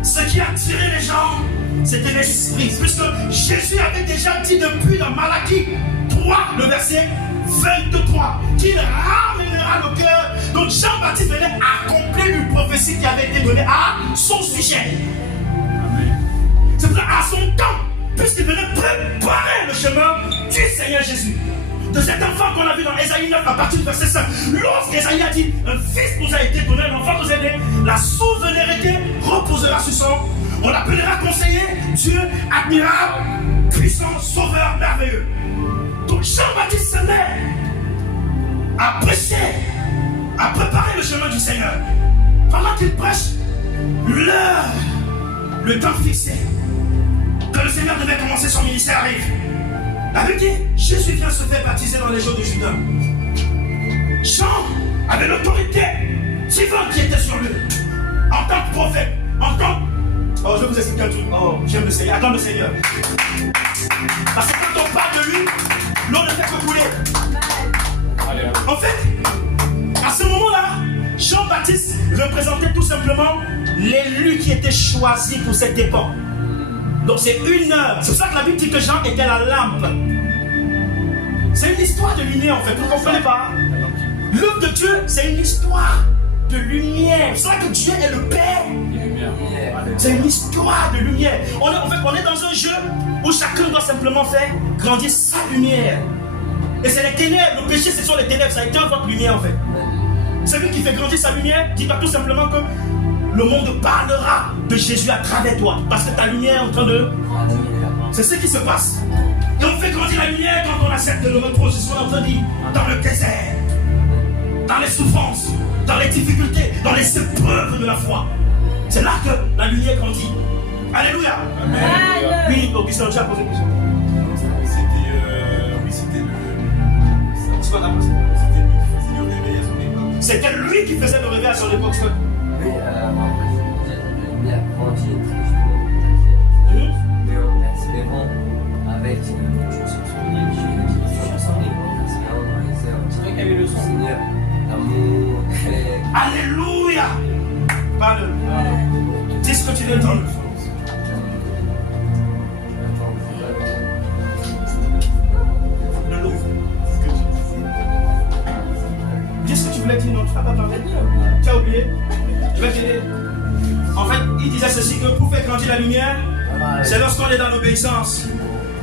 ce qui a attiré les gens, c'était l'esprit. Puisque Jésus avait déjà dit depuis dans Malachie 3, le verset 23, qu'il ramènera le cœur. Donc Jean-Baptiste venait accomplir une prophétie qui avait été donnée à son sujet. C'est pour ça à son temps, puisqu'il venait préparer le chemin du Seigneur Jésus. De cet enfant qu'on a vu dans Ésaïe 9 à partir du verset 5. Lorsqu'Ésaïe a dit, un fils nous a été donné, un enfant nous a été donné, la souveraineté reposera sur son. On l'appellera conseiller, Dieu admirable, puissant, sauveur, merveilleux. Donc Jean-Baptiste se met à prêcher, à préparer le chemin du Seigneur. Pendant qu'il prêche, le temps fixé, que le Seigneur devait commencer son ministère arrive. La Bible dit, Jésus vient se faire baptiser dans les jours de Judas. Jean avait l'autorité Sivan qui était sur lui, en tant que prophète, en tant que... Oh, je vais vous expliquer un truc. Oh, j'aime le Seigneur. Attends le Seigneur. Parce que quand on parle de lui, l'eau ne fait que couler. En fait, à ce moment-là, Jean-Baptiste représentait tout simplement l'élu qui était choisi pour cette époque. Donc c'est une heure. C'est pour ça que la Bible dit que Jean était la lampe. C'est une histoire de lumière en fait. Vous ne comprenez pas? L'œuvre de Dieu, c'est une histoire de lumière. C'est ça que Dieu est le Père. C'est une histoire de lumière. On est dans un jeu où chacun doit simplement faire grandir sa lumière. Et c'est les ténèbres. Le péché, ce sont les ténèbres. Ça éteint votre lumière en fait. Celui qui fait grandir sa lumière, dis-toi tout simplement que le monde parlera de Jésus à travers toi. Parce que ta lumière est en train de... C'est ce qui se passe. Et on fait grandir la lumière quand on accepte notre position, on entend dire, dans le désert, dans les souffrances, dans les difficultés, dans les épreuves de la foi. C'est là que la lumière grandit. Alléluia. Amen. Oui, Augustin, tu as posé une question. C'était le... C'est quoi ta question? C'était lui qui faisait le réveil à son époque. C'était lui qui faisait le réveil à son époque. Oui, la lumière grandit très justement, mais en persévérant avec C'est vrai qu'il y avait le son. Seigneur, l'amour, Alléluia. Parle. Dis ce que tu veux dire. Le loup. Dis ce que tu voulais dire, non, tu n'as pas parlé. Tu as oublié. Je vais t'aider. En fait, il disait ceci que pour faire grandir la lumière, c'est lorsqu'on est dans l'obéissance,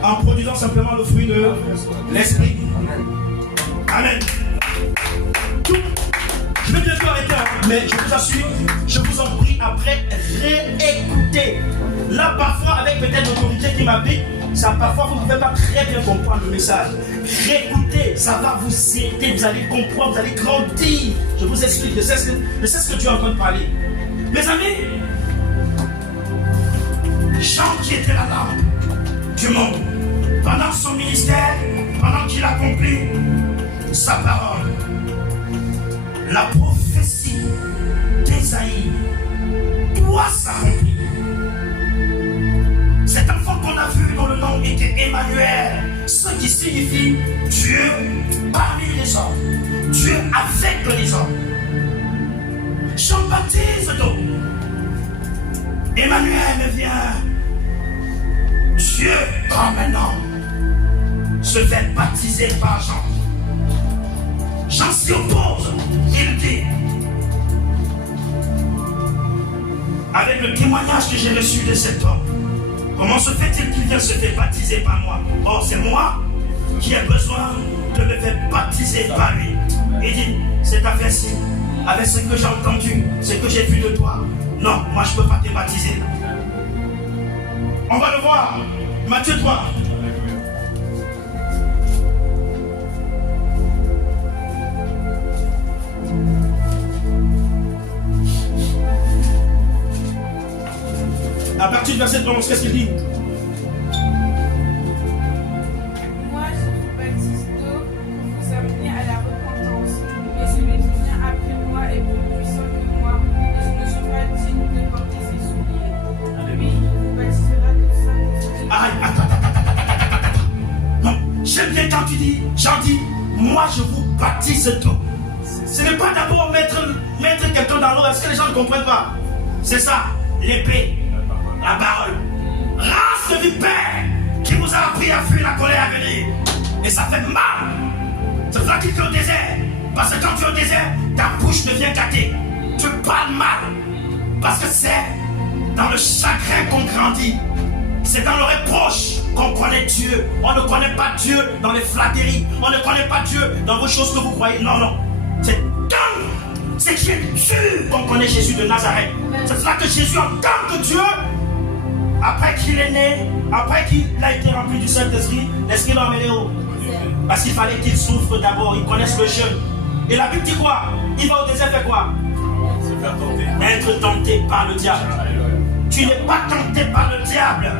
en produisant simplement le fruit de l'esprit. Amen. Tout. Je vais bientôt arrêter, mais je vous assure, je vous en prie, après, réécoutez. Là, parfois, avec peut-être l'autorité qui m'habite, ça, parfois, vous ne pouvez pas très bien comprendre le message. Réécoutez, ça va vous aider, vous allez comprendre, vous allez grandir. Je vous explique, je sais ce que Dieu est en train de parler. Mes amis, Jean qui était la lampe du monde, pendant son ministère, pendant qu'il accomplit sa parole, la prophétie d'Ésaïe doit s'accomplir. Cet enfant qu'on a vu dont le nom était Emmanuel, ce qui signifie Dieu parmi les hommes, Dieu avec les hommes. Jean-Baptiste donc, Emmanuel vient, Dieu comme un homme se fait baptiser par Jean. Jean s'y oppose, il dit, avec le témoignage que j'ai reçu de cet homme, comment se fait-il qu'il vient se faire baptiser par moi? Or, c'est moi qui ai besoin de me faire baptiser par lui. Il dit, c'est affaire-ci, avec ce que j'ai entendu, ce que j'ai vu de toi, non, moi je ne peux pas te baptiser. On va le voir. Matthieu 3. À partir du verset 11, qu'est-ce qu'il dit? Moi, je vous baptise d'eau pour vous amener à la repentance. Mais celui qui vient après moi est plus puissant que moi, et je ne suis pas digne de porter ses souliers. Lui, il vous baptisera de Saint-Esprit. Attends. Non, j'aime bien quand tu dis, j'en dis, moi je vous baptise d'eau. Ce n'est pas d'abord mettre quelqu'un dans l'eau, est-ce que les gens ne comprennent pas? C'est ça, l'épée. La parole, race de vipère qui vous a appris à fuir la colère à venir. Et ça fait mal. C'est pour ça qu'il est au désert. Parce que quand tu es au désert, ta bouche devient gâtée. Tu parles mal. Parce que c'est dans le chagrin qu'on grandit. C'est dans le reproche qu'on connaît Dieu. On ne connaît pas Dieu dans les flatteries. On ne connaît pas Dieu dans vos choses que vous croyez. Non, non. C'est dans ce qui est Dieu qu'on connaît Jésus de Nazareth. C'est pour ça que Jésus, en tant que Dieu, après qu'il est né, après qu'il a été rempli du Saint-Esprit, l'Esprit l'a emmené où? Parce qu'il fallait qu'il souffre d'abord, il connaisse le jeûne. Et la Bible dit quoi? Il va au désert faire quoi? Se faire tenter. Être tenté par le diable. Tu n'es pas tenté par le diable.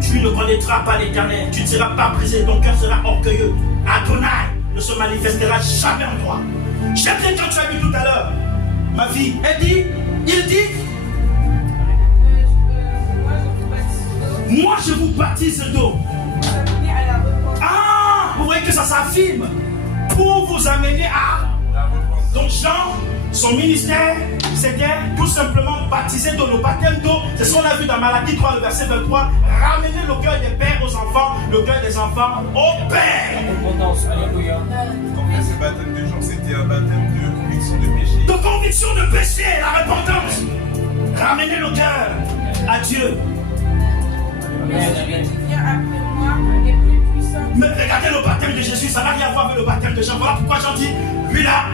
Tu ne connaîtras pas l'Éternel. Tu ne seras pas brisé, ton cœur sera orgueilleux. Adonai ne se manifestera jamais en toi. J'aime bien quand tu as vu tout à l'heure. ma vie. Il dit, moi je vous baptise d'eau. Ah, vous voyez que ça s'affirme pour vous amener à. Donc Jean, son ministère, c'était tout simplement baptiser d'eau. Le baptême d'eau, c'est ce qu'on a vu dans Malachie 3, le verset 23. Ramener le cœur des pères aux enfants, le cœur des enfants au père. Alléluia. En fait, ce baptême de Jean, c'était un baptême de conviction de péché. De conviction de péché, la repentance. Ramener le cœur à Dieu. Mais celui qui vient après moi est plus puissant. Mais regardez le baptême de Jésus, ça n'a rien à voir avec le baptême de Jean. Voilà pourquoi Jean dit, lui là,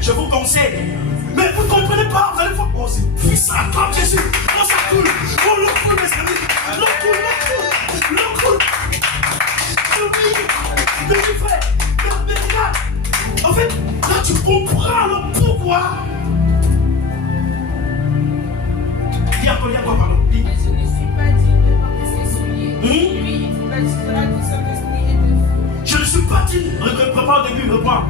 je vous conseille. Mais vous ne comprenez pas, vous allez voir, oh c'est puissant comme Jésus. Oh ça coule, oh l'eau coule mes amis. L'eau coule, l'eau coule. Mais tu fais, mais regarde. En fait, là tu comprends le pourquoi. Dis encore, pardon. Dis. Mais je ne suis pas digne de porter ses souliers. Lui, il vous baptisera du Saint-Esprit et de feu. Je ne suis pas digne. Reprends au début, reprends.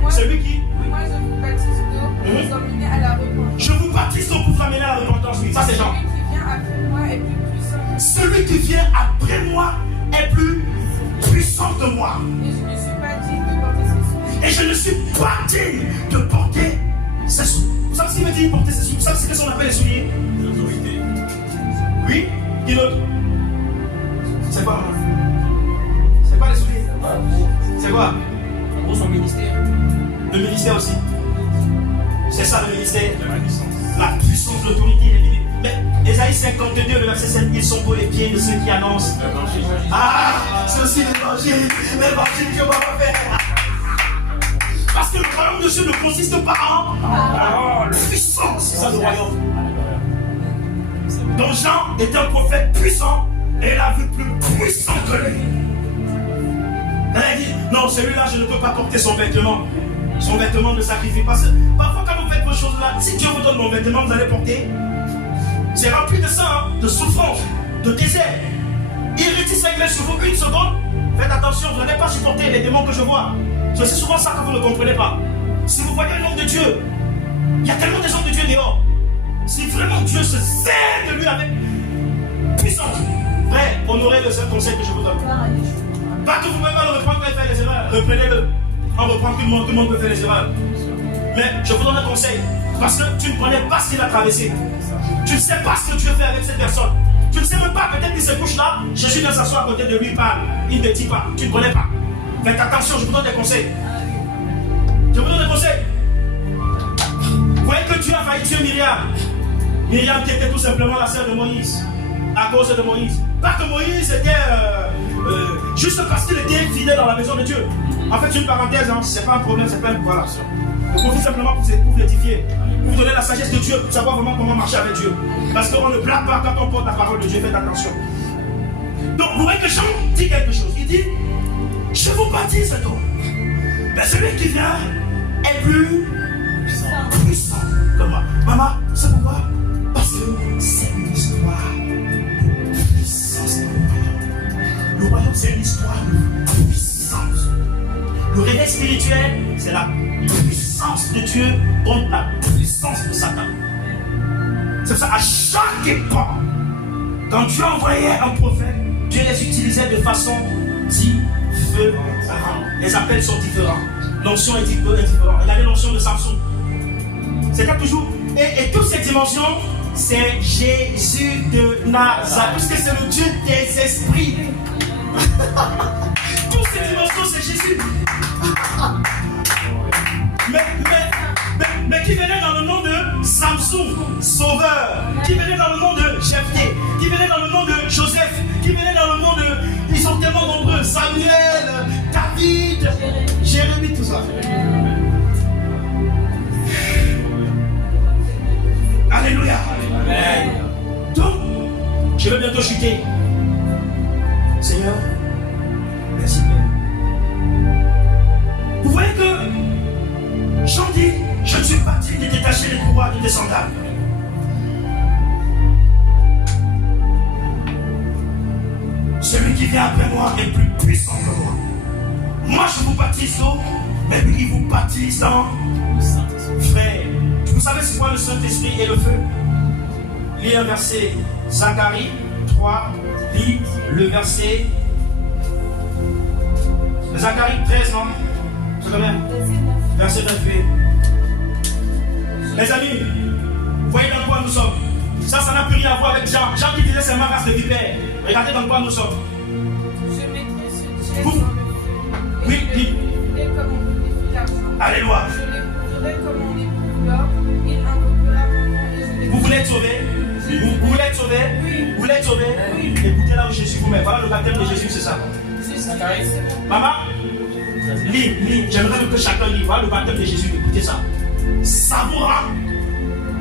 Moi, Celui qui. Moi, je vous baptise d'eau pour vous emmener à la repentance. Je vous baptise pour vous amener à la repentance. Oui, ça c'est Jean. Celui qui vient après moi est plus puissant. Celui qui vient après moi est plus puissant que moi. Et je ne suis pas digne de porter ses souliers. Et je ne suis pas digne de porter ses souliers. Vous savez ce qu'il veut dire porter ses souliers? Vous savez ce qu'on appelle les souliers? L'autorité. Oui? Qui d'autre? C'est quoi? C'est quoi les souliers? C'est quoi? En gros, son ministère. Le ministère aussi. C'est ça le ministère. La puissance. La puissance, l'autorité. Mais Ésaïe 52, le verset 7, ils sont beaux les pieds de ceux qui annoncent. Ah, c'est aussi l'évangile. L'évangile que moi va faire. Parce que le royaume de Dieu ne consiste pas en puissance. C'est ça le royaume. Donc Jean est un prophète puissant et il a vu plus puissant que lui. Il a dit, non, celui-là, je ne peux pas porter son vêtement. Son vêtement ne sacrifie pas. Parfois, quand vous faites vos choses-là, si Dieu vous donne mon vêtement, vous allez porter. C'est rempli de ça, de souffrance, de désert. Il rétisse avec sur vous une seconde. Faites attention, vous n'allez pas supporter les démons que je vois. C'est souvent ça que vous ne comprenez pas. Si vous voyez l'homme de Dieu, il y a tellement des hommes de Dieu dehors. Si vraiment Dieu se sert de lui avec puissance, frère, honorez le seul conseil que je vous donne. Pas que vous-même le reprendre quand il fait les erreurs. Reprenez-le. On reprend tout le monde peut faire les erreurs. Mais je vous donne un conseil. Parce que tu ne connais pas ce qu'il a traversé. Tu ne sais pas ce que Dieu fait avec cette personne. Tu ne sais même pas, peut-être qu'il se couche là, Jésus vient s'asseoir à côté de lui, il parle. Il ne dit pas. Tu ne connais pas. Faites attention, je vous donne des conseils. Je vous donne des conseils. Vous voyez que Dieu a failli tuer Myriam. Myriam qui était tout simplement la sœur de Moïse. À cause de Moïse. Pas que Moïse était juste parce qu'il était fidèle dans la maison de Dieu. En fait, c'est une parenthèse, hein. C'est pas un problème, c'est pas une. Voilà. Je profite simplement pour vous édifier. Pour vous donner la sagesse de Dieu, pour savoir vraiment comment marcher avec Dieu. Parce qu'on ne blague pas quand on porte la parole de Dieu, faites attention. Donc, vous voyez que Jean dit quelque chose. Il dit, je vous baptise d'eau. Mais celui qui vient est plus puissant que moi. Maman, c'est pourquoi? Parce que c'est une histoire de puissance. Le royaume, c'est une histoire de puissance. Le réveil spirituel, c'est la puissance de Dieu contre la puissance de Satan. C'est ça, à chaque époque, quand Dieu envoyait un prophète, Dieu les utilisait de façon différente. Les appels sont différents. L'onction est différente. Regardez l'onction de Samson. C'était toujours. Et toutes ces dimensions, c'est Jésus de Nazareth. Puisque c'est le Dieu des esprits. Toutes ces dimensions, c'est Jésus. Mais qui venait dans le nom de Samson, sauveur, qui venait dans le nom de Jephthé, qui venait dans le nom de Joseph, qui venait dans le nom de... Ils sont tellement nombreux, Samuel, David, Jérémie, tout ça. Alléluia. Amen. Donc, je vais bientôt chuter. Seigneur, merci Père. Vous voyez que Jean dit, je ne suis pas digne de détacher les courroies de tes sandales. Celui qui vient après moi est plus puissant que moi. Moi je vous baptise d'eau, mais lui il vous baptise dans le Saint-Esprit. Frère, Vous savez c'est quoi le Saint-Esprit et le feu? Lis un verset, Zacharie 3, lis le verset. Zacharie 13, non? C'est combien? Verset 9. Les amis, voyez dans quoi nous sommes. Ça n'a plus rien à voir avec Jean. Jean qui disait c'est ma race de vipère. Regardez dans quoi nous sommes. Je mettrai ce tiers dans le feu. Oui, dis. Et comme on purifie l'argent. Alléluia. Je l'éprouverai comme on éprouve l'or. Il invoquera mon nom et je l'éprouverai. Vous voulez être sauvé? Vous voulez être sauvé? Oui. Vous voulez être sauvé? Oui. Écoutez là où Jésus vous met. Voilà le baptême de Jésus, c'est ça. Maman, lis. J'aimerais que chacun lit. Voilà le baptême de Jésus. Écoutez ça. Savourant.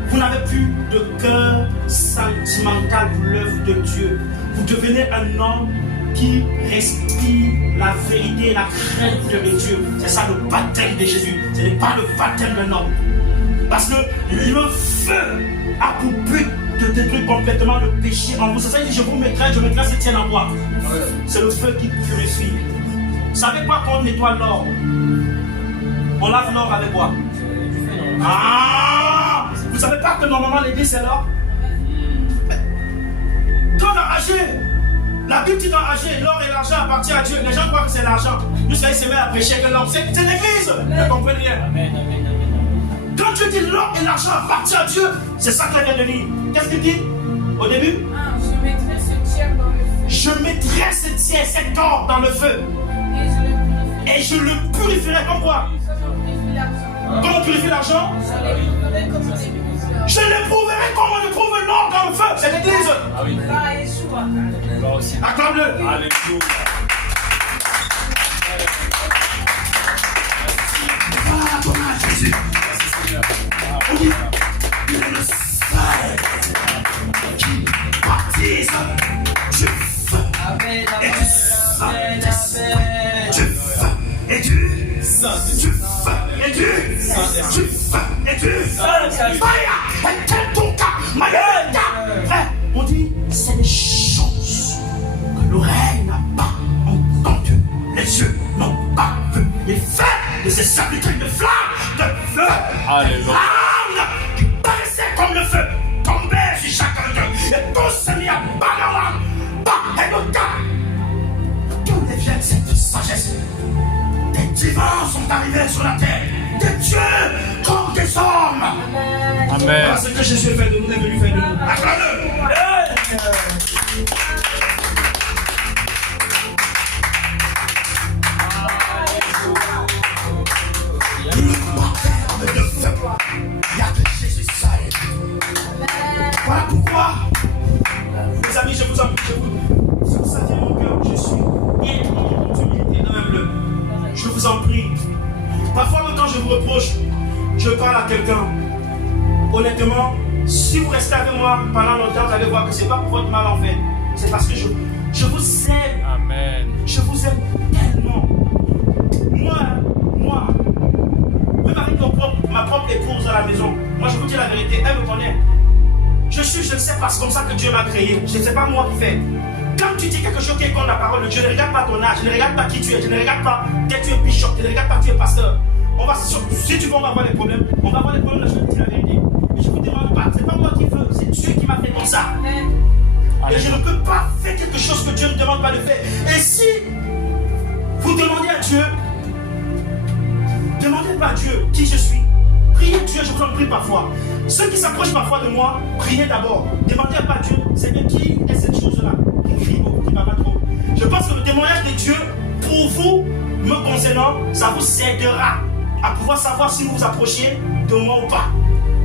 Vous n'avez plus de cœur sentimental pour l'œuvre de Dieu. Vous devenez un homme qui respire la vérité et la crainte de Dieu. C'est ça le baptême de Jésus. Ce n'est pas le baptême d'un homme. Parce que le feu a pour but de détruire complètement le péché en vous. C'est ça qu'il dit, je mettrai ce tiers en bois. C'est le feu qui purifie. Vous savez quoi quand on nettoie l'or? On lave l'or avec quoi? Ah! Vous savez pas que normalement l'église c'est l'or? Quand enragé, la Bible dit d'enrager, l'or et l'argent appartiennent à Dieu. Les gens croient que c'est l'argent. Jusqu'à ils se mettent à prêcher que l'or, c'est l'église. Ne comprenez rien. Quand Dieu dit l'or et l'argent appartiennent à Dieu, c'est ça qu'il vient de lire. Qu'est-ce qu'il dit au début? Je mettrai ce tiers dans le feu. Je mettrai ce tiers, cet or dans le feu. Et je le purifierai comme quoi? Comme on purifie l'argent? Je l'éprouverai comme on éprouve l'or dans le feu. C'est l'église. Ah oui. Acclame-le. Alléluia. Voilà ton âme, Jésus. On dit, il est le seul qui baptise du feu et du Saint-Esprit. Du feu et du feu et du feu et du Maya, on dit, c'est des choses que l'oreille n'a pas entendues, les yeux n'ont pas vu. Il fait de ces serviteurs de flamme, de feu, de flamme qui paraissaient comme le feu, tombaient sur chacun d'eux, et tous se mis à Balaam, et d'autant. D'où vient cette sagesse? Des divins sont arrivés sur la terre, des dieux comme des hommes. Amen. Voilà ce que Jésus fait de nous, est venu faire de nous. Acclame-le. Il n'y a que Jésus seul. Voilà pourquoi, mes amis, je vous en prie, si vous saviez mon cœur, je suis être en toute humilité, aimez-le. Je vous en prie. Parfois, même quand je vous reproche, je parle à quelqu'un. Honnêtement, si vous restez avec moi pendant longtemps, vous allez voir que ce n'est pas pour votre mal en fait. C'est parce que je vous aime. Amen. Je vous aime tellement. Moi, même avec ma propre épouse à la maison, moi je vous dis la vérité, elle me connaît. Je ne sais pas, c'est comme ça que Dieu m'a créé. Je ne sais pas moi qui fais. Quand tu dis quelque chose qui est contre la parole de Dieu, ne regarde pas ton âge, ne regarde pas qui tu es, je ne regarde pas que tu es bishop, je ne regarde pas que tu es pasteur. Si tu veux, on va avoir des problèmes. On va avoir des problèmes, là, je vais te dire la vérité. Mais je ne vous demande pas, c'est pas moi qui veux, c'est Dieu qui m'a fait comme ça. Et je ne peux pas faire quelque chose que Dieu ne me demande pas de faire. Et si vous demandez à Dieu, demandez pas à Dieu qui je suis. Priez Dieu, je vous en prie parfois. Ceux qui s'approchent parfois de moi, priez d'abord. Demandez pas à Dieu, Seigneur, qui est cette chose-là qui crie beaucoup, qui ne va pas trop. Je pense que le témoignage de Dieu, pour vous, me concernant, ça vous aidera à pouvoir savoir si vous vous approchez de moi ou pas.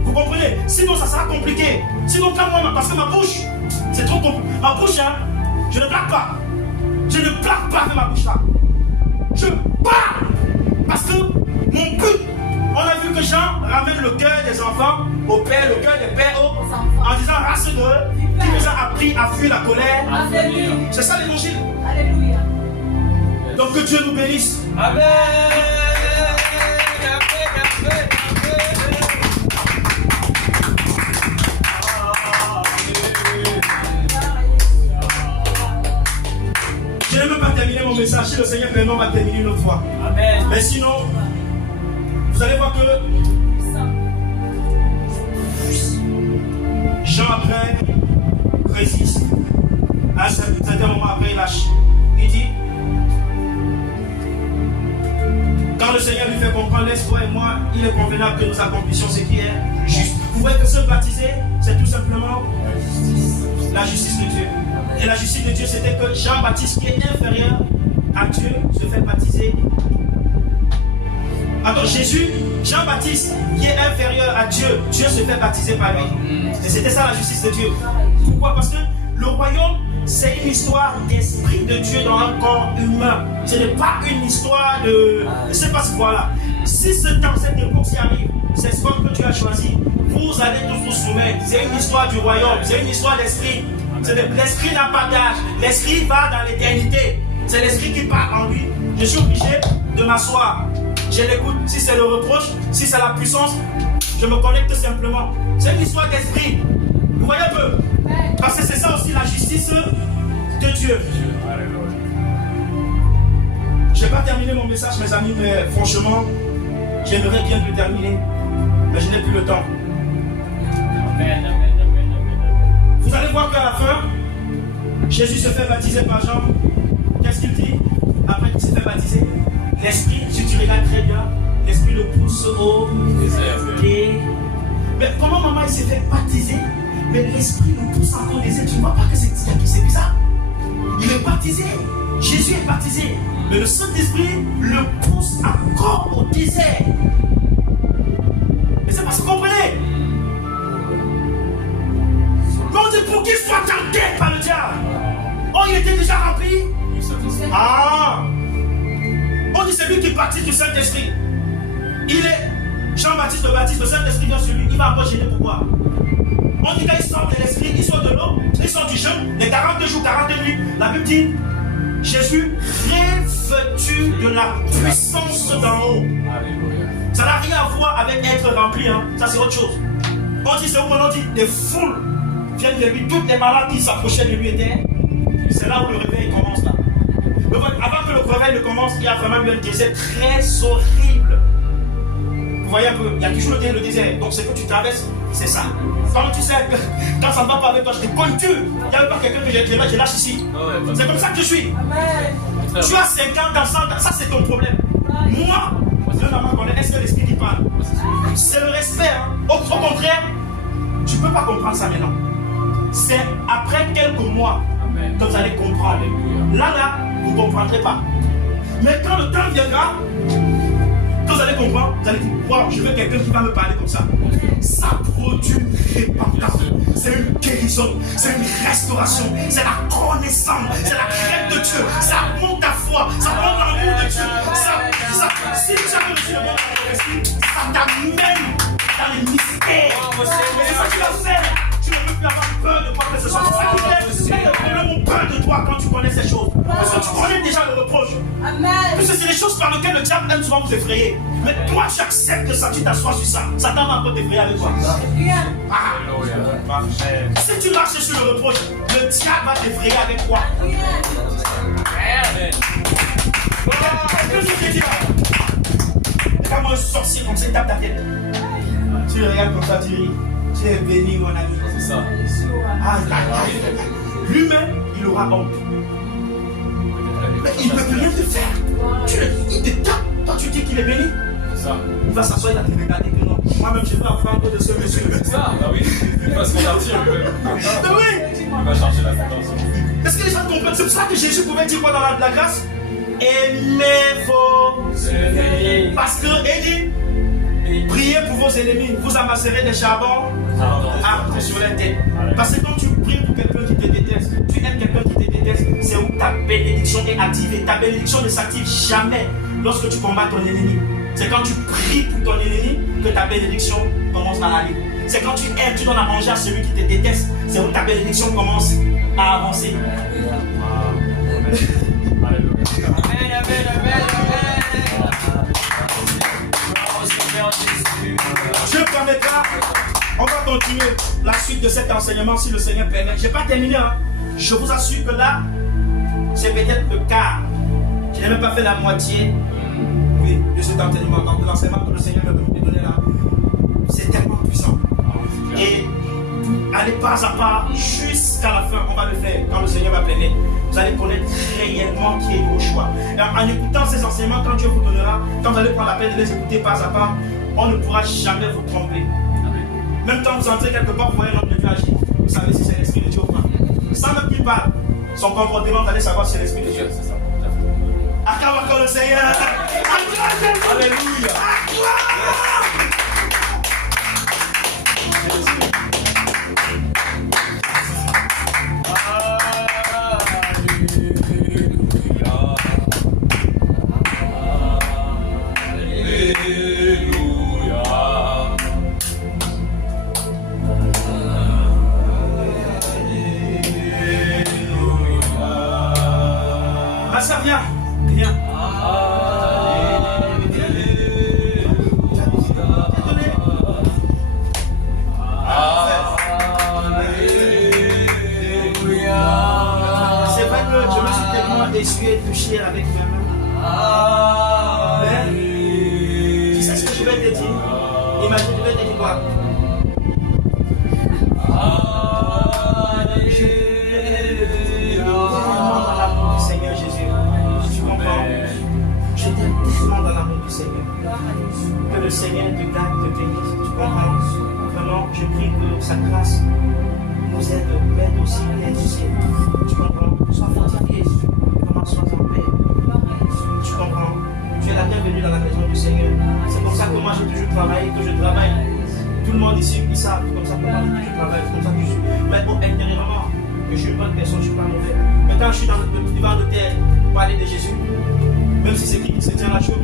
Vous comprenez? Sinon, ça sera compliqué. Sinon, quand moi, parce que ma bouche, c'est trop compliqué. Ma bouche, hein, je ne blague pas. Je ne blague pas avec ma bouche là. Je parle. Parce que mon but, on a vu que Jean ramène le cœur des enfants au père, le cœur des pères en disant race de qui nous a appris à fuir la colère. Alléluia. C'est ça l'évangile. Alléluia. Donc que Dieu nous bénisse. Amen. Je n'ai même pas terminé mon message. Si le Seigneur permet, on va terminer une autre fois. Amen. Mais sinon, vous allez voir que Jean après résiste. À un certain moment après, il lâche. Il dit, quand le Seigneur lui fait comprendre, laisse-toi et moi, il est convenable que nous accomplissions ce qui est juste. Vous voyez que se baptiser, c'est tout simplement la justice de Dieu. Et la justice de Dieu, c'était que Jean-Baptiste, qui est inférieur à Dieu, se fait baptiser. Attends, Jésus, Jean-Baptiste, qui est inférieur à Dieu, Dieu se fait baptiser par lui. Et c'était ça la justice de Dieu. Pourquoi? Parce que le royaume, c'est une histoire d'esprit de Dieu dans un corps humain. Ce n'est pas une histoire de... C'est pas ce voilà. Si cette époque arrive, c'est ce que Dieu a choisi, vous allez tous vous soumettre. C'est une histoire du royaume, c'est une histoire d'esprit. L'esprit n'a pas d'âge, l'esprit va dans l'éternité. C'est l'esprit qui parle en lui. Je suis obligé de m'asseoir. Je l'écoute. Si c'est le reproche, si c'est la puissance, je me connecte simplement. C'est une histoire d'esprit. Vous voyez un peu? Parce que c'est ça aussi la justice de Dieu. Je n'ai pas terminé mon message, mes amis, mais franchement, j'aimerais bien le terminer. Mais je n'ai plus le temps. Vous allez voir qu'à la fin, Jésus se fait baptiser par Jean. Qu'est-ce qu'il dit? Après qu'il se fait baptiser, l'esprit, si tu regardes très bien, l'esprit le pousse au désert. Mais comment maman il s'est fait baptiser? Mais l'esprit le pousse encore au désert. Tu ne vois pas que c'est bizarre? Il est baptisé. Jésus est baptisé. Mais le Saint-Esprit le pousse encore au désert. Mais c'est parce que vous comprenez? Mais on dit pour qu'il soit tenté par le diable. Oh, il était déjà rempli. Ah! On dit c'est lui qui baptise du Saint-Esprit. Il est Jean-Baptiste le baptise, le Saint-Esprit vient sur lui. Il va encore gêner pour boire. On dit quand il sort de l'esprit, il sort de l'eau, il sort du jeûne, les 42 jours, 42 nuits. La Bible dit Jésus revêtu de la puissance d'en haut. Ça n'a rien à voir avec être rempli, hein. Ça c'est autre chose. On dit c'est où on dit des foules viennent de lui, toutes les malades qui s'approchaient de lui étaient. C'est là où le réveil commence là. Donc, avant que le réveil ne commence, il y a vraiment eu un désert très horrible. Vous voyez un peu, il y a toujours le désert. Donc ce que tu traverses, c'est ça. Quand tu sais que quand ça ne va pas avec toi, je te contu. Il n'y avait pas quelqu'un que je lâche ici. C'est comme ça que je suis. Amen. Tu as 50 ans, 100 ans, ça c'est ton problème. Moi, je ne connais, est-ce que l'esprit qui parle? C'est le respect. Hein. Au contraire, tu ne peux pas comprendre ça maintenant. C'est après quelques mois que vous allez comprendre. Là, vous ne comprendrez pas. Mais quand le temps viendra, quand vous allez comprendre, vous allez dire, wow, je veux quelqu'un qui va me parler comme ça. Ça produit une repentance. C'est une guérison, c'est une restauration, c'est la connaissance, c'est la crainte de Dieu. Ça monte ta foi, ça monte l'amour de Dieu. Si tu as reçu le bon dans l'esprit, ça t'amène dans les mystères. C'est ça que tu vas faire. Tu ne veux plus avoir peur de quoi que ce soit. C'est ça qui fait le problème ont peur de toi quand tu connais ces choses. Parce que tu connais déjà le reproche. Amen. Parce que c'est les choses par lesquelles le diable aime souvent vous effrayer. Mais toi, tu acceptes ça, tu t'assois sur ça. Satan va encore t'effrayer avec toi. Si tu marches sur le reproche, le diable va t'effrayer avec toi. Qu'est-ce que je dis là? C'est comme un sorcier comme ça, il tape ta tête. Tu regardes comme ça, tu ris. Tu es béni, mon ami. C'est ça. Ah, lui-même, il aura honte. Mais il ne peut plus rien te faire. Il te tape. Toi, tu dis qu'il est béni. C'est ça. Il va s'asseoir, il va te regarder que non. Moi-même, je veux apprendre de ce monsieur. C'est ça, bah oui. Il va se convertir lui-même. Mais oui. Il va chercher la conversion. Est-ce que les gens comprennent? C'est pour ça que Jésus pouvait dire quoi dans la grâce? Aimez vos ennemis. Parce que, il dit, priez pour vos ennemis. Vous amasserez des charbons sur la tête. Parce que quand tu pries pour quelqu'un qui te déteste, tu aimes quelqu'un qui te déteste, c'est où ta bénédiction est activée. Ta bénédiction ne s'active jamais lorsque tu combats ton ennemi. C'est quand tu pries pour ton ennemi que ta bénédiction commence à aller. C'est quand tu aimes, tu donnes à manger à celui qui te déteste, c'est où ta bénédiction commence à avancer. Dieu permettra, on va continuer la suite de cet enseignement si le Seigneur permet. Je n'ai pas terminé, hein. Je vous assure que là, c'est peut-être le quart. Je n'ai même pas fait la moitié, oui, de cet enseignement. Donc de l'enseignement que le Seigneur m'a donné là, c'est tellement puissant. Et Allez pas à pas jusqu'à la fin, on va le faire. Quand le Seigneur va plaider, vous allez connaître réellement qui est vos choix. Et en écoutant ces enseignements, quand Dieu vous donnera, quand vous allez prendre la peine de les écouter pas à pas, on ne pourra jamais vous tromper. Même quand vous entrez quelque part, vous voyez un homme de Dieu agir, vous savez si c'est l'Esprit de Dieu ou pas. Sans même qu'il parle, son comportement, vous allez savoir si c'est l'Esprit de Dieu. C'est ça. Acclame encore le Seigneur. Alléluia. Ça vient, viens. C'est vrai que je me suis tellement essuyé et touché avec ma main. Mais, tu sais ce que je vais te dire? Imagine, je vais te dire quoi? Que le Seigneur te garde, te bénisse. Tu comprends? Vraiment, je prie que sa grâce nous aide, m'aide aussi, aide aussi. Tu comprends? Sois fortifié. Vraiment, sois en paix. Tu comprends? Tu es la bienvenue dans la maison du Seigneur. C'est comme ça que moi j'ai toujours travaillé, que je travaille. Tout le monde ici, ils savent. Comme ça que moi je travaille, comme ça que je suis. Mais bon, intérieurement, que je suis une bonne personne, je ne suis pas mauvais. Mais quand je suis devant le terre, parler de Jésus, même si c'est qui se tient la chose,